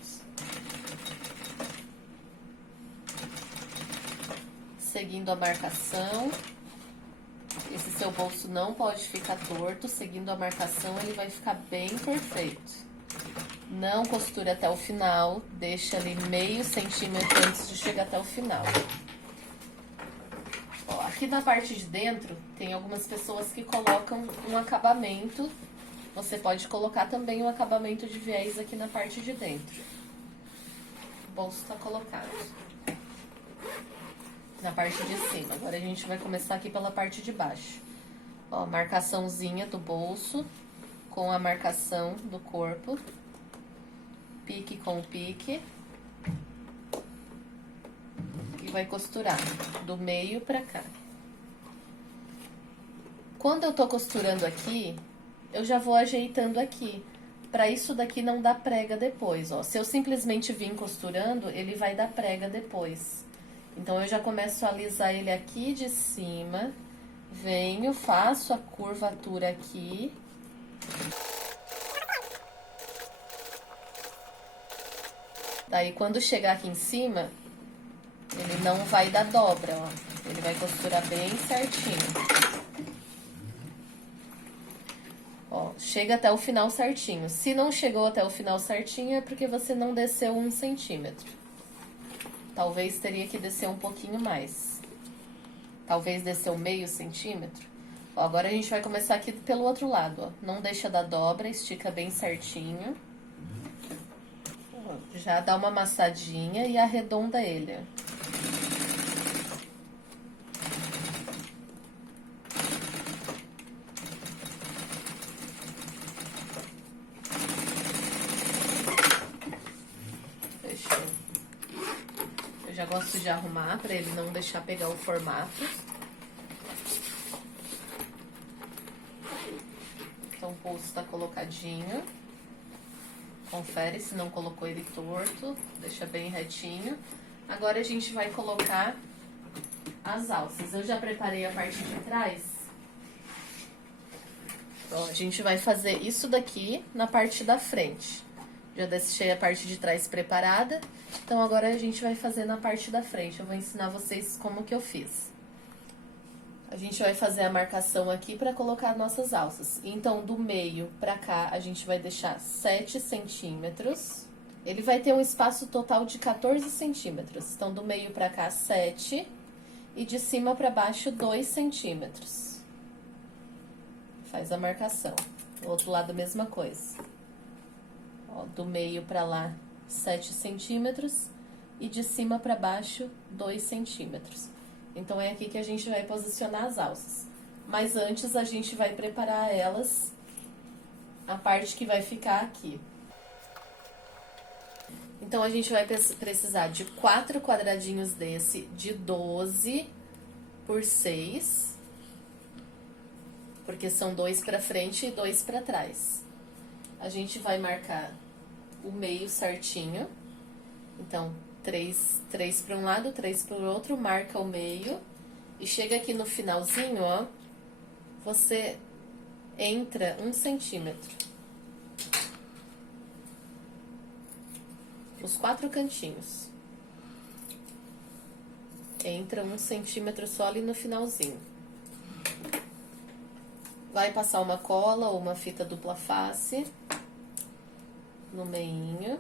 Seguindo a marcação. Esse seu bolso não pode ficar torto, seguindo a marcação ele vai ficar bem perfeito. Não costura até o final, deixa ali meio centímetro antes de chegar até o final. Ó, aqui na parte de dentro, tem algumas pessoas que colocam um acabamento. Você pode colocar também um acabamento de viés aqui na parte de dentro. O bolso tá colocado na parte de cima. Agora a gente vai começar aqui pela parte de baixo. Ó, marcaçãozinha do bolso com a marcação do corpo. Pique com pique. E vai costurar do meio pra cá. Quando eu tô costurando aqui, eu já vou ajeitando aqui. Pra isso daqui não dar prega depois, ó. Se eu simplesmente vir costurando, ele vai dar prega depois. Então, eu já começo a alisar ele aqui de cima. Venho, faço a curvatura aqui. Daí, quando chegar aqui em cima, ele não vai dar dobra, ó. Ele vai costurar bem certinho. Ó, chega até o final certinho. Se não chegou até o final certinho, é porque você não desceu 1 centímetro. Talvez teria que descer um pouquinho mais. Talvez descer um meio centímetro. Ó, agora a gente vai começar aqui pelo outro lado, ó. Não deixa dar dobra, estica bem certinho. Ó, já dá uma amassadinha e arredonda ele, ó. Já gosto de arrumar para ele não deixar pegar o formato. Então, o pulso está colocadinho. Confere se não colocou ele torto. Deixa bem retinho. Agora, a gente vai colocar as alças. Eu já preparei a parte de trás. Então, a gente vai fazer isso daqui na parte da frente. Já deixei a parte de trás preparada, então agora a gente vai fazer na parte da frente. Eu vou ensinar vocês como que eu fiz. A gente vai fazer a marcação aqui para colocar nossas alças. Então, do meio pra cá, a gente vai deixar 7 centímetros. Ele vai ter um espaço total de 14 centímetros. Então, do meio pra cá, 7. E de cima pra baixo, 2 centímetros. Faz a marcação. Do outro lado, a mesma coisa. Ó, do meio pra lá, 7 centímetros. E de cima pra baixo, 2 centímetros. Então, é aqui que a gente vai posicionar as alças. Mas antes, a gente vai preparar elas, a parte que vai ficar aqui. Então, a gente vai precisar de 4 quadradinhos desse, de 12 por 6. Porque são 2 pra frente e 2 pra trás. A gente vai marcar o meio certinho. Então, três para um lado, 3 para o outro, marca o meio. E chega aqui no finalzinho, ó, você entra 1 centímetro. Os 4 cantinhos. Entra 1 centímetro só ali no finalzinho. Vai passar uma cola ou uma fita dupla face no meinho.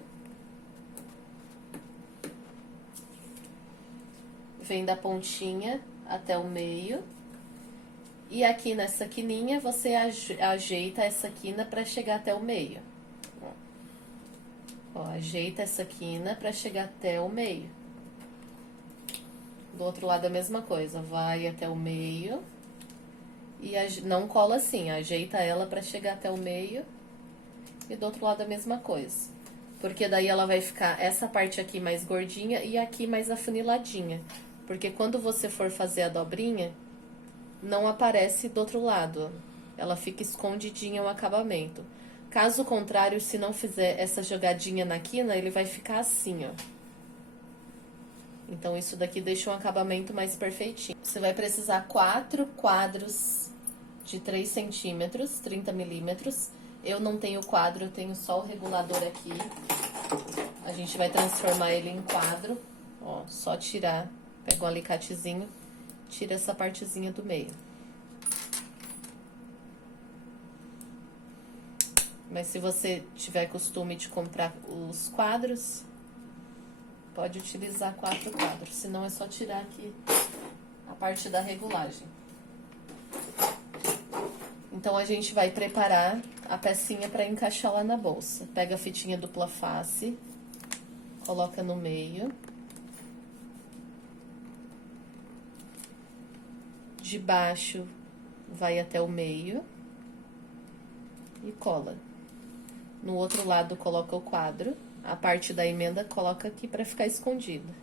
Vem da pontinha até o meio. E aqui nessa quininha, você ajeita essa quina para chegar até o meio. Ó, ajeita essa quina para chegar até o meio. Do outro lado a mesma coisa, vai até o meio. E não cola assim, ajeita ela para chegar até o meio. E do outro lado a mesma coisa. Porque daí ela vai ficar essa parte aqui mais gordinha e aqui mais afuniladinha. Porque quando você for fazer a dobrinha, não aparece do outro lado. Ela fica escondidinha o acabamento. Caso contrário, se não fizer essa jogadinha na quina, ele vai ficar assim, ó. Então, isso daqui deixa um acabamento mais perfeitinho. Você vai precisar 4 quadros de 3 centímetros, 30 milímetros. Eu não tenho quadro, eu tenho só o regulador aqui. A gente vai transformar ele em quadro. Ó, só tirar, pega um alicatezinho, tira essa partezinha do meio. Mas se você tiver costume de comprar os quadros, pode utilizar 4 quadros, senão é só tirar aqui a parte da regulagem. Então, a gente vai preparar a pecinha para encaixar lá na bolsa. Pega a fitinha dupla face, coloca no meio. De baixo vai até o meio e cola. No outro lado, coloca o quadro. A parte da emenda coloca aqui para ficar escondida.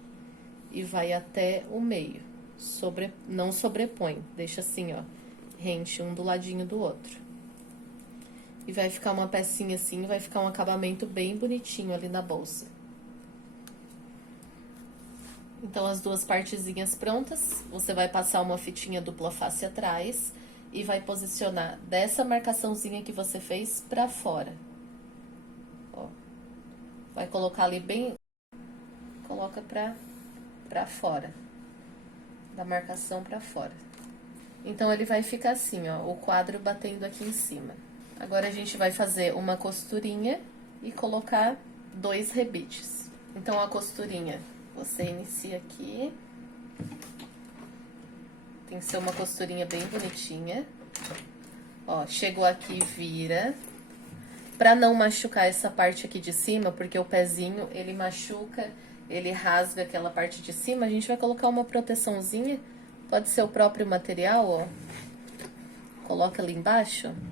E vai até o meio. Não sobrepõe, deixa assim, ó, rente um do ladinho do outro. E vai ficar uma pecinha assim, vai ficar um acabamento bem bonitinho ali na bolsa. Então, as duas partezinhas prontas, você vai passar uma fitinha dupla face atrás e vai posicionar dessa marcaçãozinha que você fez pra fora. Ó, vai colocar ali bem, coloca pra fora, da marcação pra fora. Então, ele vai ficar assim, ó, o quadro batendo aqui em cima. Agora, a gente vai fazer uma costurinha e colocar 2 rebites. Então, a costurinha, você inicia aqui. Tem que ser uma costurinha bem bonitinha. Ó, chegou aqui, vira. Pra não machucar essa parte aqui de cima, porque o pezinho, ele machuca, ele rasga aquela parte de cima, a gente vai colocar uma proteçãozinha. Pode ser o próprio material, ó. Coloca ali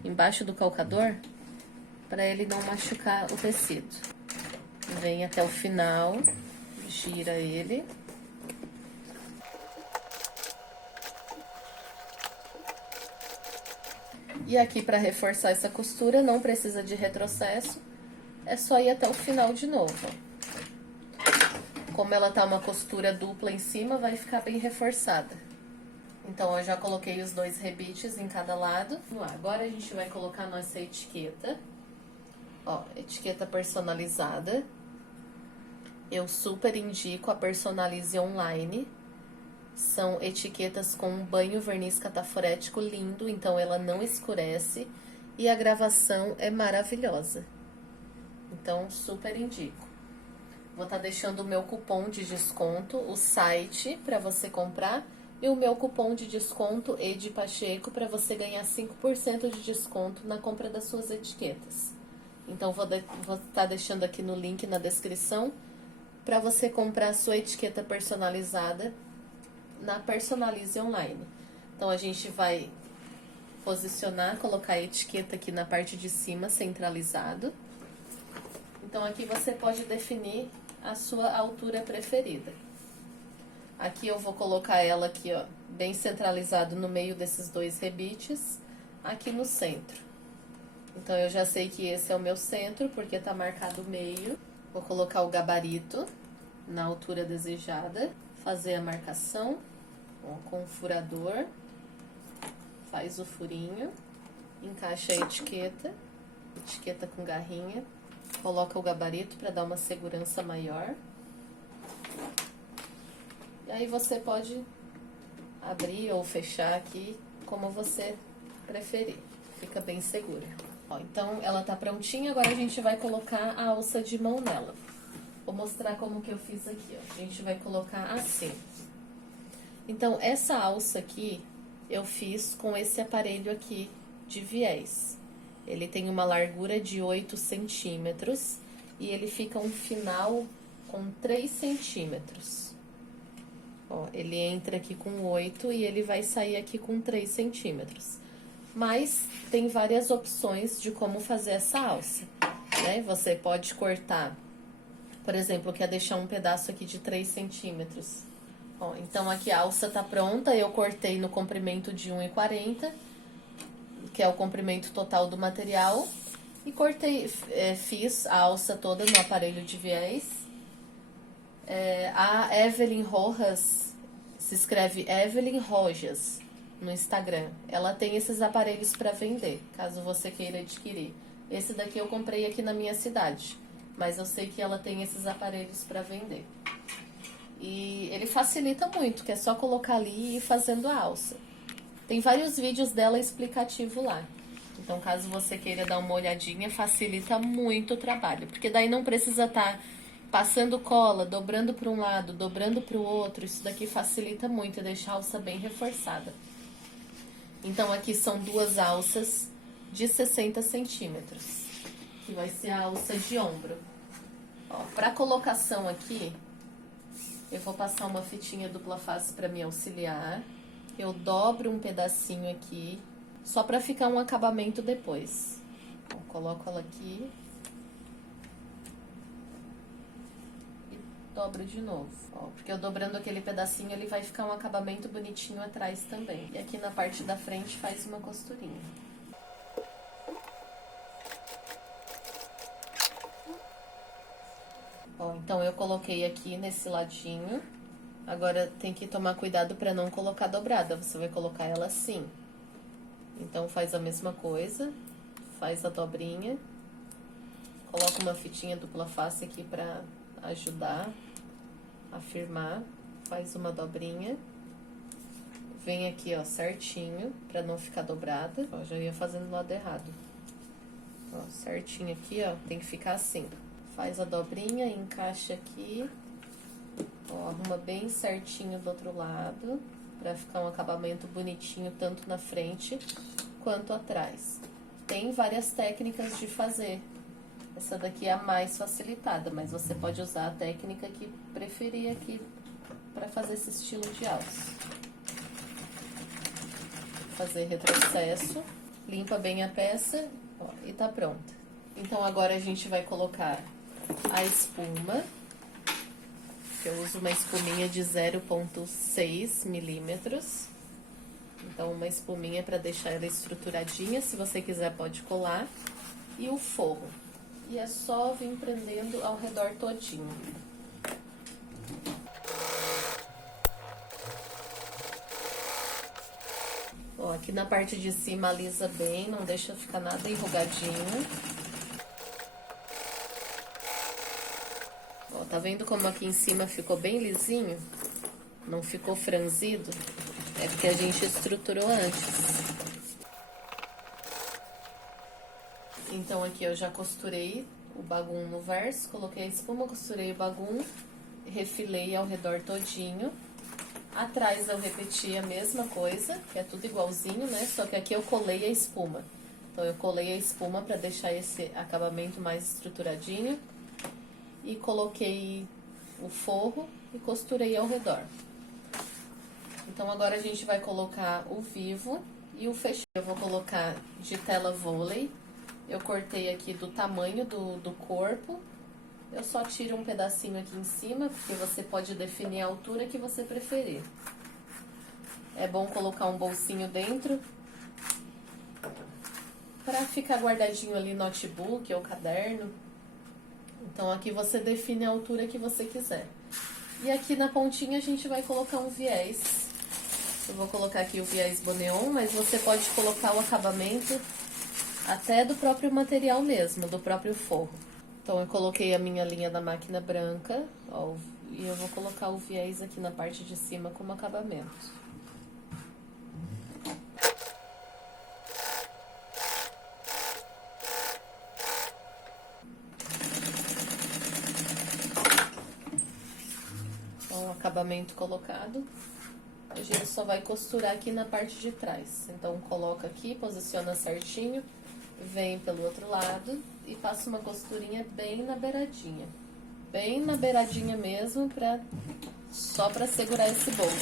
embaixo do calcador, pra ele não machucar o tecido. Vem até o final, gira ele. E aqui, pra reforçar essa costura, não precisa de retrocesso, é só ir até o final de novo. Como ela tá uma costura dupla em cima, vai ficar bem reforçada. Então, eu já coloquei os 2 rebites em cada lado. Agora, a gente vai colocar nossa etiqueta. Ó, etiqueta personalizada. Eu super indico a Personalize Online. São etiquetas com um banho verniz cataforético lindo, então ela não escurece. E a gravação é maravilhosa. Então, super indico. Vou estar deixando o meu cupom de desconto, o site para você comprar. E o meu cupom de desconto, Edi Pacheco, para você ganhar 5% de desconto na compra das suas etiquetas. Então, vou estar deixando aqui no link na descrição para você comprar a sua etiqueta personalizada na Personalize Online. Então, a gente vai posicionar, colocar a etiqueta aqui na parte de cima, centralizado. Então, aqui você pode definir a sua altura preferida. Aqui eu vou colocar ela aqui, ó, bem centralizado no meio desses 2 rebites, aqui no centro. Então, eu já sei que esse é o meu centro, porque tá marcado o meio. Vou colocar o gabarito na altura desejada. Fazer a marcação, ó, com o furador. Faz o furinho. Encaixa a etiqueta. Etiqueta com garrinha. Coloca o gabarito para dar uma segurança maior. E aí você pode abrir ou fechar aqui como você preferir. Fica bem segura. Ó, então ela tá prontinha, agora a gente vai colocar a alça de mão nela. Vou mostrar como que eu fiz aqui, ó. A gente vai colocar assim. Então essa alça aqui eu fiz com esse aparelho aqui de viés. Ele tem uma largura de 8 centímetros e ele fica um final com 3 centímetros. Ó, ele entra aqui com 8 e ele vai sair aqui com 3 centímetros. Mas tem várias opções de como fazer essa alça, né? Você pode cortar, por exemplo, quer deixar um pedaço aqui de 3 centímetros. Ó, então aqui a alça tá pronta, eu cortei no comprimento de 1,40, que é o comprimento total do material. E cortei, fiz a alça toda no aparelho de viés. A Evelyn Rojas, se escreve Evelyn Rojas no Instagram. Ela tem esses aparelhos para vender, caso você queira adquirir. Esse daqui eu comprei aqui na minha cidade, mas eu sei que ela tem esses aparelhos para vender. E ele facilita muito, que é só colocar ali e ir fazendo a alça. Tem vários vídeos dela explicativo lá. Então, caso você queira dar uma olhadinha, facilita muito o trabalho. Porque daí não precisa estar passando cola, dobrando para um lado, dobrando para o outro. Isso daqui facilita muito e deixa a alça bem reforçada. Então, aqui são duas alças de 60 centímetros. Que vai ser a alça de ombro. Para colocação aqui, eu vou passar uma fitinha dupla face para me auxiliar. Eu dobro um pedacinho aqui, só para ficar um acabamento depois. Então, coloco ela aqui. E dobro de novo. Ó, porque eu dobrando aquele pedacinho, ele vai ficar um acabamento bonitinho atrás também. E aqui na parte da frente faz uma costurinha. Ó, então eu coloquei aqui nesse ladinho. Agora tem que tomar cuidado para não colocar dobrada, você vai colocar ela assim. Então faz a mesma coisa, faz a dobrinha. Coloca uma fitinha dupla face aqui para ajudar a firmar. Faz uma dobrinha. Vem aqui, ó, certinho, para não ficar dobrada. Ó, já ia fazendo do lado errado. Ó, certinho aqui, ó, tem que ficar assim. Faz a dobrinha, encaixa aqui. Ó, arruma bem certinho do outro lado, pra ficar um acabamento bonitinho, tanto na frente quanto atrás. Tem várias técnicas de fazer. Essa daqui é a mais facilitada, mas você pode usar a técnica que preferir aqui pra fazer esse estilo de alça. Fazer retrocesso, limpa bem a peça, ó, e tá pronta. Então agora a gente vai colocar a espuma. Eu uso uma espuminha de 0,6 milímetros. Então, uma espuminha para deixar ela estruturadinha. Se você quiser, pode colar. E o forro. E é só vir prendendo ao redor todinho. Ó, aqui na parte de cima alisa bem, não deixa ficar nada enrugadinho. Ó, tá vendo como aqui em cima ficou bem lisinho? Não ficou franzido? É porque a gente estruturou antes. Então, aqui eu já costurei o bagum no verso, coloquei a espuma, costurei o bagum, refilei ao redor todinho. Atrás eu repeti a mesma coisa, que é tudo igualzinho, né? Só que aqui eu colei a espuma. Então, eu colei a espuma pra deixar esse acabamento mais estruturadinho. E coloquei o forro e costurei ao redor. Então, agora a gente vai colocar o vivo e o fechado. Eu vou colocar de tela vôlei. Eu cortei aqui do tamanho do corpo. Eu só tiro um pedacinho aqui em cima, porque você pode definir a altura que você preferir. É bom colocar um bolsinho dentro, para ficar guardadinho ali no notebook ou caderno. Então aqui você define a altura que você quiser. E aqui na pontinha a gente vai colocar um viés. Eu vou colocar aqui o viés Boneon, mas você pode colocar o acabamento até do próprio material mesmo, do próprio forro. Então eu coloquei a minha linha da máquina branca, ó, e eu vou colocar o viés aqui na parte de cima como acabamento. O acabamento colocado, a gente só vai costurar aqui na parte de trás. Então, coloca aqui, posiciona certinho, vem pelo outro lado e passa uma costurinha bem na beiradinha. Bem na beiradinha mesmo, só pra segurar esse bolso.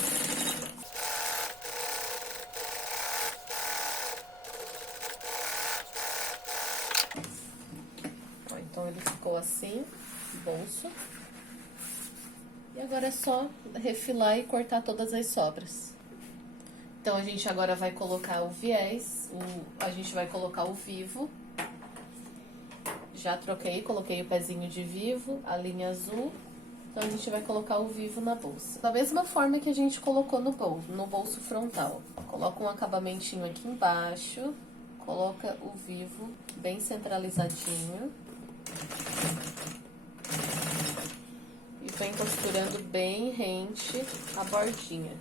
Ó, então, ele ficou assim, bolso. E agora é só refilar e cortar todas as sobras. Então, a gente agora vai colocar o viés, a gente vai colocar o vivo. Já troquei, coloquei o pezinho de vivo, a linha azul. Então, a gente vai colocar o vivo na bolsa. Da mesma forma que a gente colocou no bolso frontal. Coloca um acabamentinho aqui embaixo, coloca o vivo bem centralizadinho. E vem costurando bem rente a bordinha.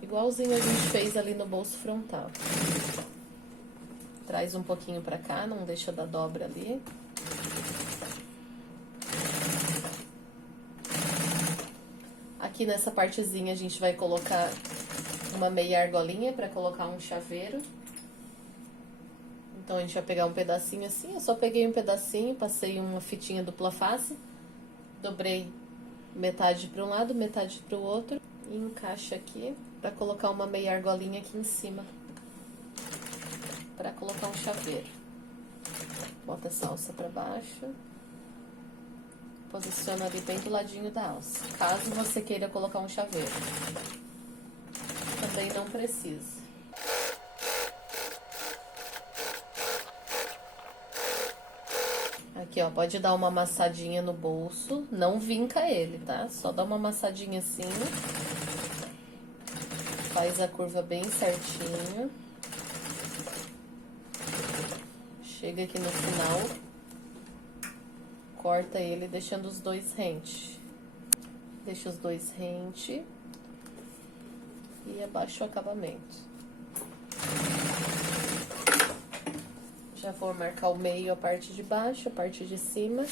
Igualzinho a gente fez ali no bolso frontal. Traz um pouquinho pra cá, não deixa dar dobra ali. Aqui nessa partezinha a gente vai colocar uma meia argolinha pra colocar um chaveiro. Então, a gente vai pegar um pedacinho assim, eu só peguei um pedacinho, passei uma fitinha dupla face, dobrei metade para um lado, metade para o outro, e encaixa aqui para colocar uma meia argolinha aqui em cima, para colocar um chaveiro. Bota essa alça para baixo, posiciona ali bem do ladinho da alça, caso você queira colocar um chaveiro. Também não precisa. Aqui, ó, pode dar uma amassadinha no bolso, não vinca ele, tá? Só dá uma amassadinha assim. Faz a curva bem certinho. Chega aqui no final. Corta ele deixando os dois rente. Deixa os dois rente. E abaixa o acabamento. Já vou marcar o meio, a parte de baixo, a parte de cima.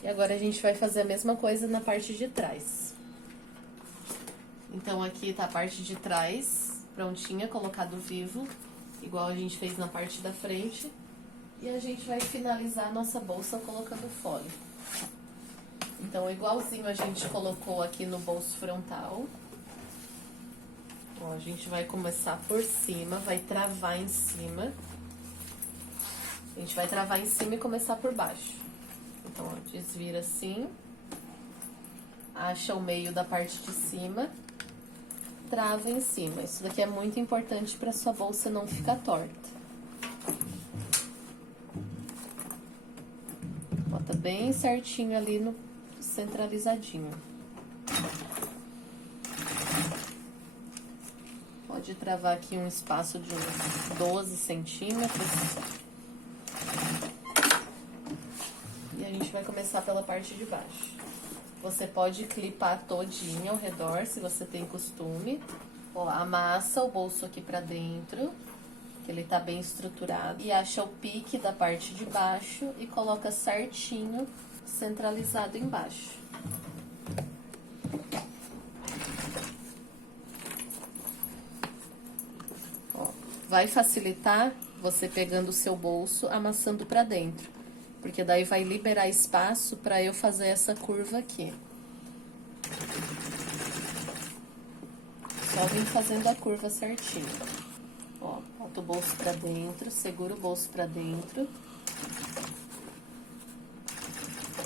E agora a gente vai fazer a mesma coisa na parte de trás. Então, aqui tá a parte de trás, prontinha, colocado vivo, igual a gente fez na parte da frente. E a gente vai finalizar a nossa bolsa colocando fole. Então, igualzinho a gente colocou aqui no bolso frontal. Ó, a gente vai começar por cima, vai travar em cima. A gente vai travar em cima e começar por baixo. Então, ó, desvira assim. Acha o meio da parte de cima. Trava em cima. Isso daqui é muito importante para sua bolsa não ficar torta. Bota bem certinho ali no centralizadinho. Pode travar aqui um espaço de uns 12 centímetros. E a gente vai começar pela parte de baixo. Você pode clipar todinho ao redor, se você tem costume. Ó, amassa o bolso aqui pra dentro, que ele tá bem estruturado. E acha o pique da parte de baixo e coloca certinho, centralizado embaixo. Vai facilitar você pegando o seu bolso, amassando pra dentro. Porque daí vai liberar espaço pra eu fazer essa curva aqui. Só vim fazendo a curva certinho. Ó, bota o bolso pra dentro, segura o bolso pra dentro.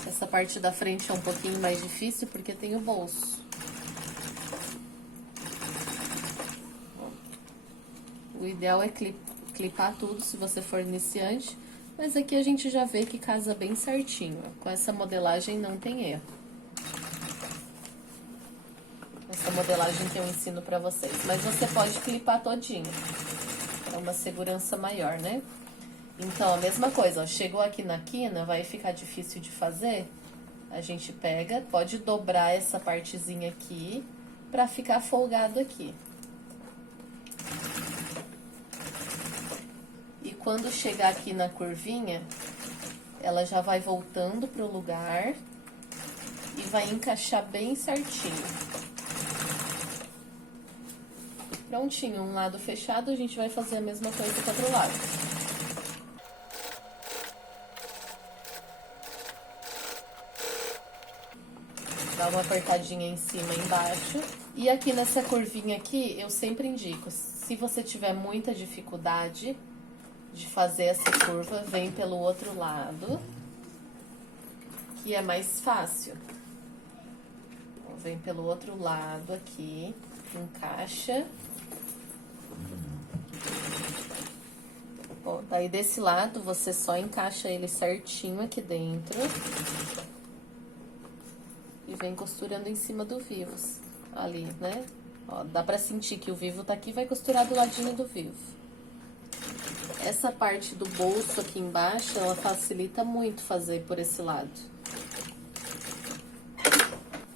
Essa parte da frente é um pouquinho mais difícil porque tem o bolso. ideal é clipar tudo se você for iniciante, mas aqui a gente já vê que casa bem certinho. Com essa modelagem não tem erro. Essa modelagem que eu ensino pra vocês. Mas você pode clipar todinho. É uma segurança maior, né? Então, a mesma coisa, ó, chegou aqui na quina, vai ficar difícil de fazer. A gente pega, pode dobrar essa partezinha aqui pra ficar folgado aqui. E quando chegar aqui na curvinha, ela já vai voltando pro lugar e vai encaixar bem certinho. Prontinho, um lado fechado, a gente vai fazer a mesma coisa com o outro lado. Dá uma apertadinha em cima e embaixo. E aqui nessa curvinha aqui, eu sempre indico, se você tiver muita dificuldade de fazer essa curva, vem pelo outro lado, que é mais fácil. Vem pelo outro lado aqui, encaixa. Ó, daí desse lado, você só encaixa ele certinho aqui dentro. E vem costurando em cima do vivos, ali, né? Ó, dá pra sentir que o vivo tá aqui, vai costurar do ladinho do vivo. Essa parte do bolso aqui embaixo, ela facilita muito fazer por esse lado.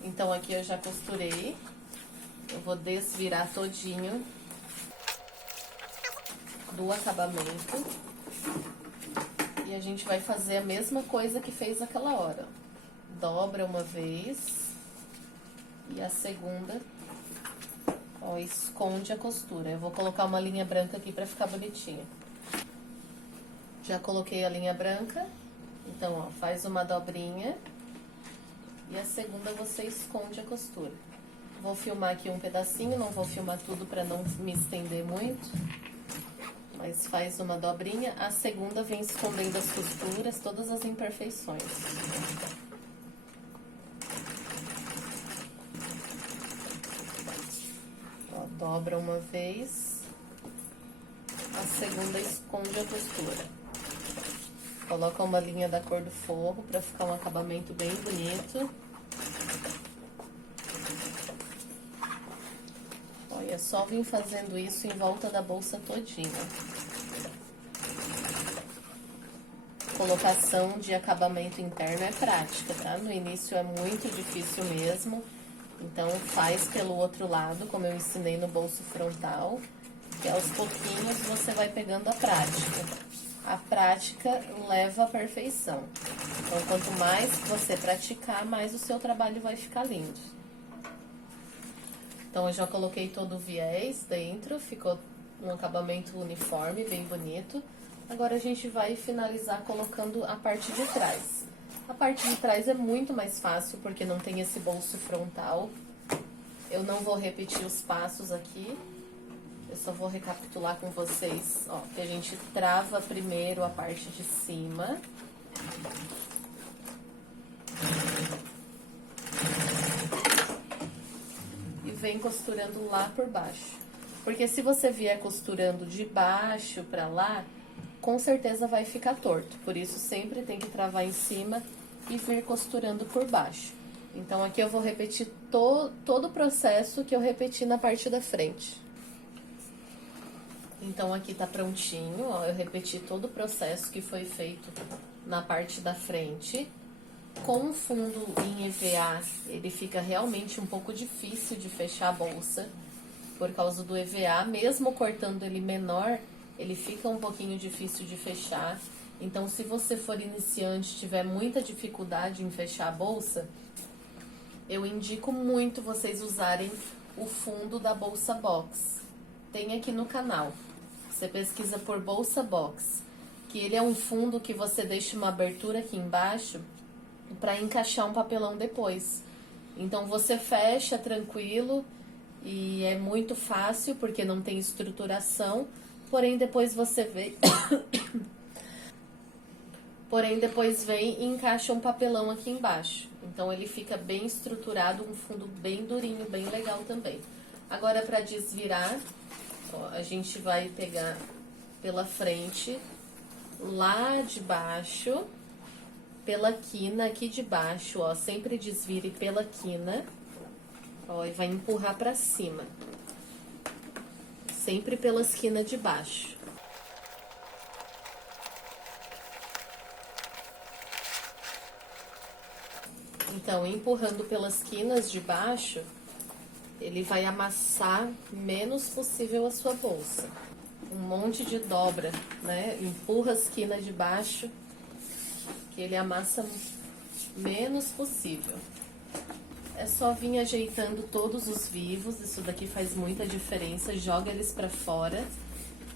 Então, aqui eu já costurei. Eu vou desvirar todinho do acabamento. E a gente vai fazer a mesma coisa que fez aquela hora. Dobra uma vez. E a segunda, ó, esconde a costura. Eu vou colocar uma linha branca aqui pra ficar bonitinha. Já coloquei a linha branca. Então, ó, faz uma dobrinha. E a segunda você esconde a costura. Vou filmar aqui um pedacinho, não vou filmar tudo pra não me estender muito. Mas faz uma dobrinha. A segunda vem escondendo as costuras, todas as imperfeições. Ó, dobra uma vez. A segunda esconde a costura. Coloca uma linha da cor do forro pra ficar um acabamento bem bonito. Olha, só vim fazendo isso em volta da bolsa todinha. Colocação de acabamento interno é prática, tá? No início é muito difícil mesmo. Então, faz pelo outro lado, como eu ensinei no bolso frontal. Que aos pouquinhos você vai pegando a prática. A prática leva à perfeição. Então, quanto mais você praticar, mais o seu trabalho vai ficar lindo. Então, eu já coloquei todo o viés dentro, ficou um acabamento uniforme, bem bonito. Agora, a gente vai finalizar colocando a parte de trás. A parte de trás é muito mais fácil, porque não tem esse bolso frontal. Eu não vou repetir os passos aqui. Eu só vou recapitular com vocês, ó, que a gente trava primeiro a parte de cima. E vem costurando lá por baixo. Porque se você vier costurando de baixo pra lá, com certeza vai ficar torto. Por isso, sempre tem que travar em cima e vir costurando por baixo. Então, aqui eu vou repetir todo o processo que eu repeti na parte da frente. Então, aqui tá prontinho, ó, eu repeti todo o processo que foi feito na parte da frente. Com o fundo em EVA, ele fica realmente um pouco difícil de fechar a bolsa, por causa do EVA, mesmo cortando ele menor, ele fica um pouquinho difícil de fechar. Então, se você for iniciante e tiver muita dificuldade em fechar a bolsa, eu indico muito vocês usarem o fundo da bolsa box. Tem aqui no canal. Você pesquisa por bolsa box, que ele é um fundo que você deixa uma abertura aqui embaixo para encaixar um papelão depois. Então, você fecha tranquilo e é muito fácil, porque não tem estruturação, porém depois você vem... Porém, depois vem e encaixa um papelão aqui embaixo. Então, ele fica bem estruturado, um fundo bem durinho, bem legal também. Agora, para desvirar, Ó, a gente vai pegar pela frente, lá de baixo, pela quina aqui de baixo, ó, sempre desvire pela quina, ó, e vai empurrar pra cima, sempre pelas quinas de baixo. Então, empurrando pelas quinas de baixo, ele vai amassar menos possível a sua bolsa. Um monte de dobra, né? Empurra as quinas de baixo, que ele amassa menos possível. É só vir ajeitando todos os vivos, isso daqui faz muita diferença. Joga eles pra fora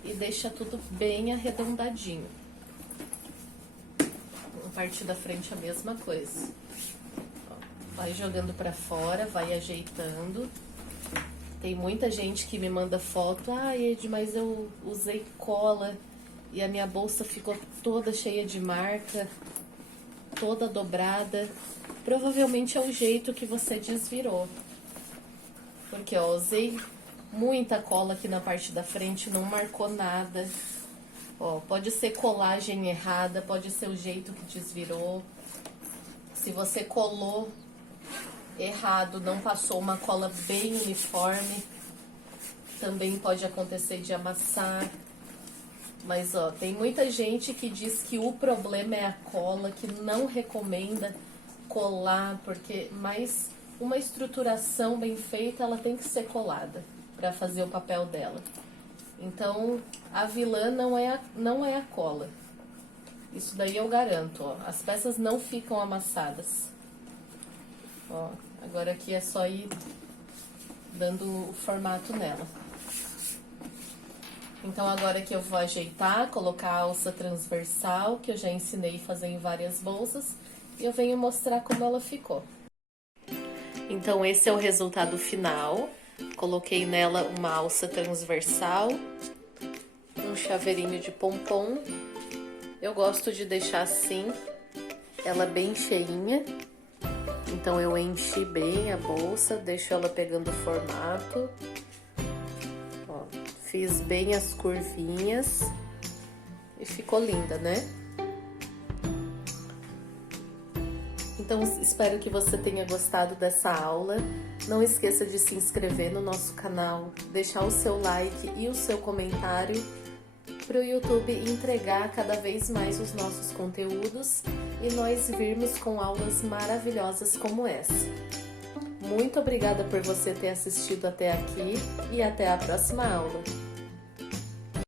e deixa tudo bem arredondadinho. A parte da frente a mesma coisa. Vai jogando pra fora, vai ajeitando. Tem muita gente que me manda foto, Ed, mas eu usei cola e a minha bolsa ficou toda cheia de marca, toda dobrada. Provavelmente é o jeito que você desvirou. Porque, ó, usei muita cola aqui na parte da frente, não marcou nada. Ó, pode ser colagem errada, pode ser o jeito que desvirou. Se você colou errado, não passou uma cola bem uniforme, também pode acontecer de amassar. Mas, ó, tem muita gente que diz que o problema é a cola, que não recomenda colar, porque mais uma estruturação bem feita, ela tem que ser colada para fazer o papel dela. Então, a vilã não é a cola. Isso daí eu garanto, ó. As peças não ficam amassadas. Ó, agora aqui é só ir dando o formato nela. Então, agora que eu vou ajeitar, colocar a alça transversal, que eu já ensinei a fazer em várias bolsas, e eu venho mostrar como ela ficou. Então, esse é o resultado final. Coloquei nela uma alça transversal, um chaveirinho de pompom. Eu gosto de deixar assim, ela bem cheinha. Então, eu enchi bem a bolsa, deixo ela pegando formato. Ó, fiz bem as curvinhas e ficou linda, né? Então, espero que você tenha gostado dessa aula. Não esqueça de se inscrever no nosso canal, deixar o seu like e o seu comentário para o YouTube entregar cada vez mais os nossos conteúdos e nós virmos com aulas maravilhosas como essa. Muito obrigada por você ter assistido até aqui e até a próxima aula.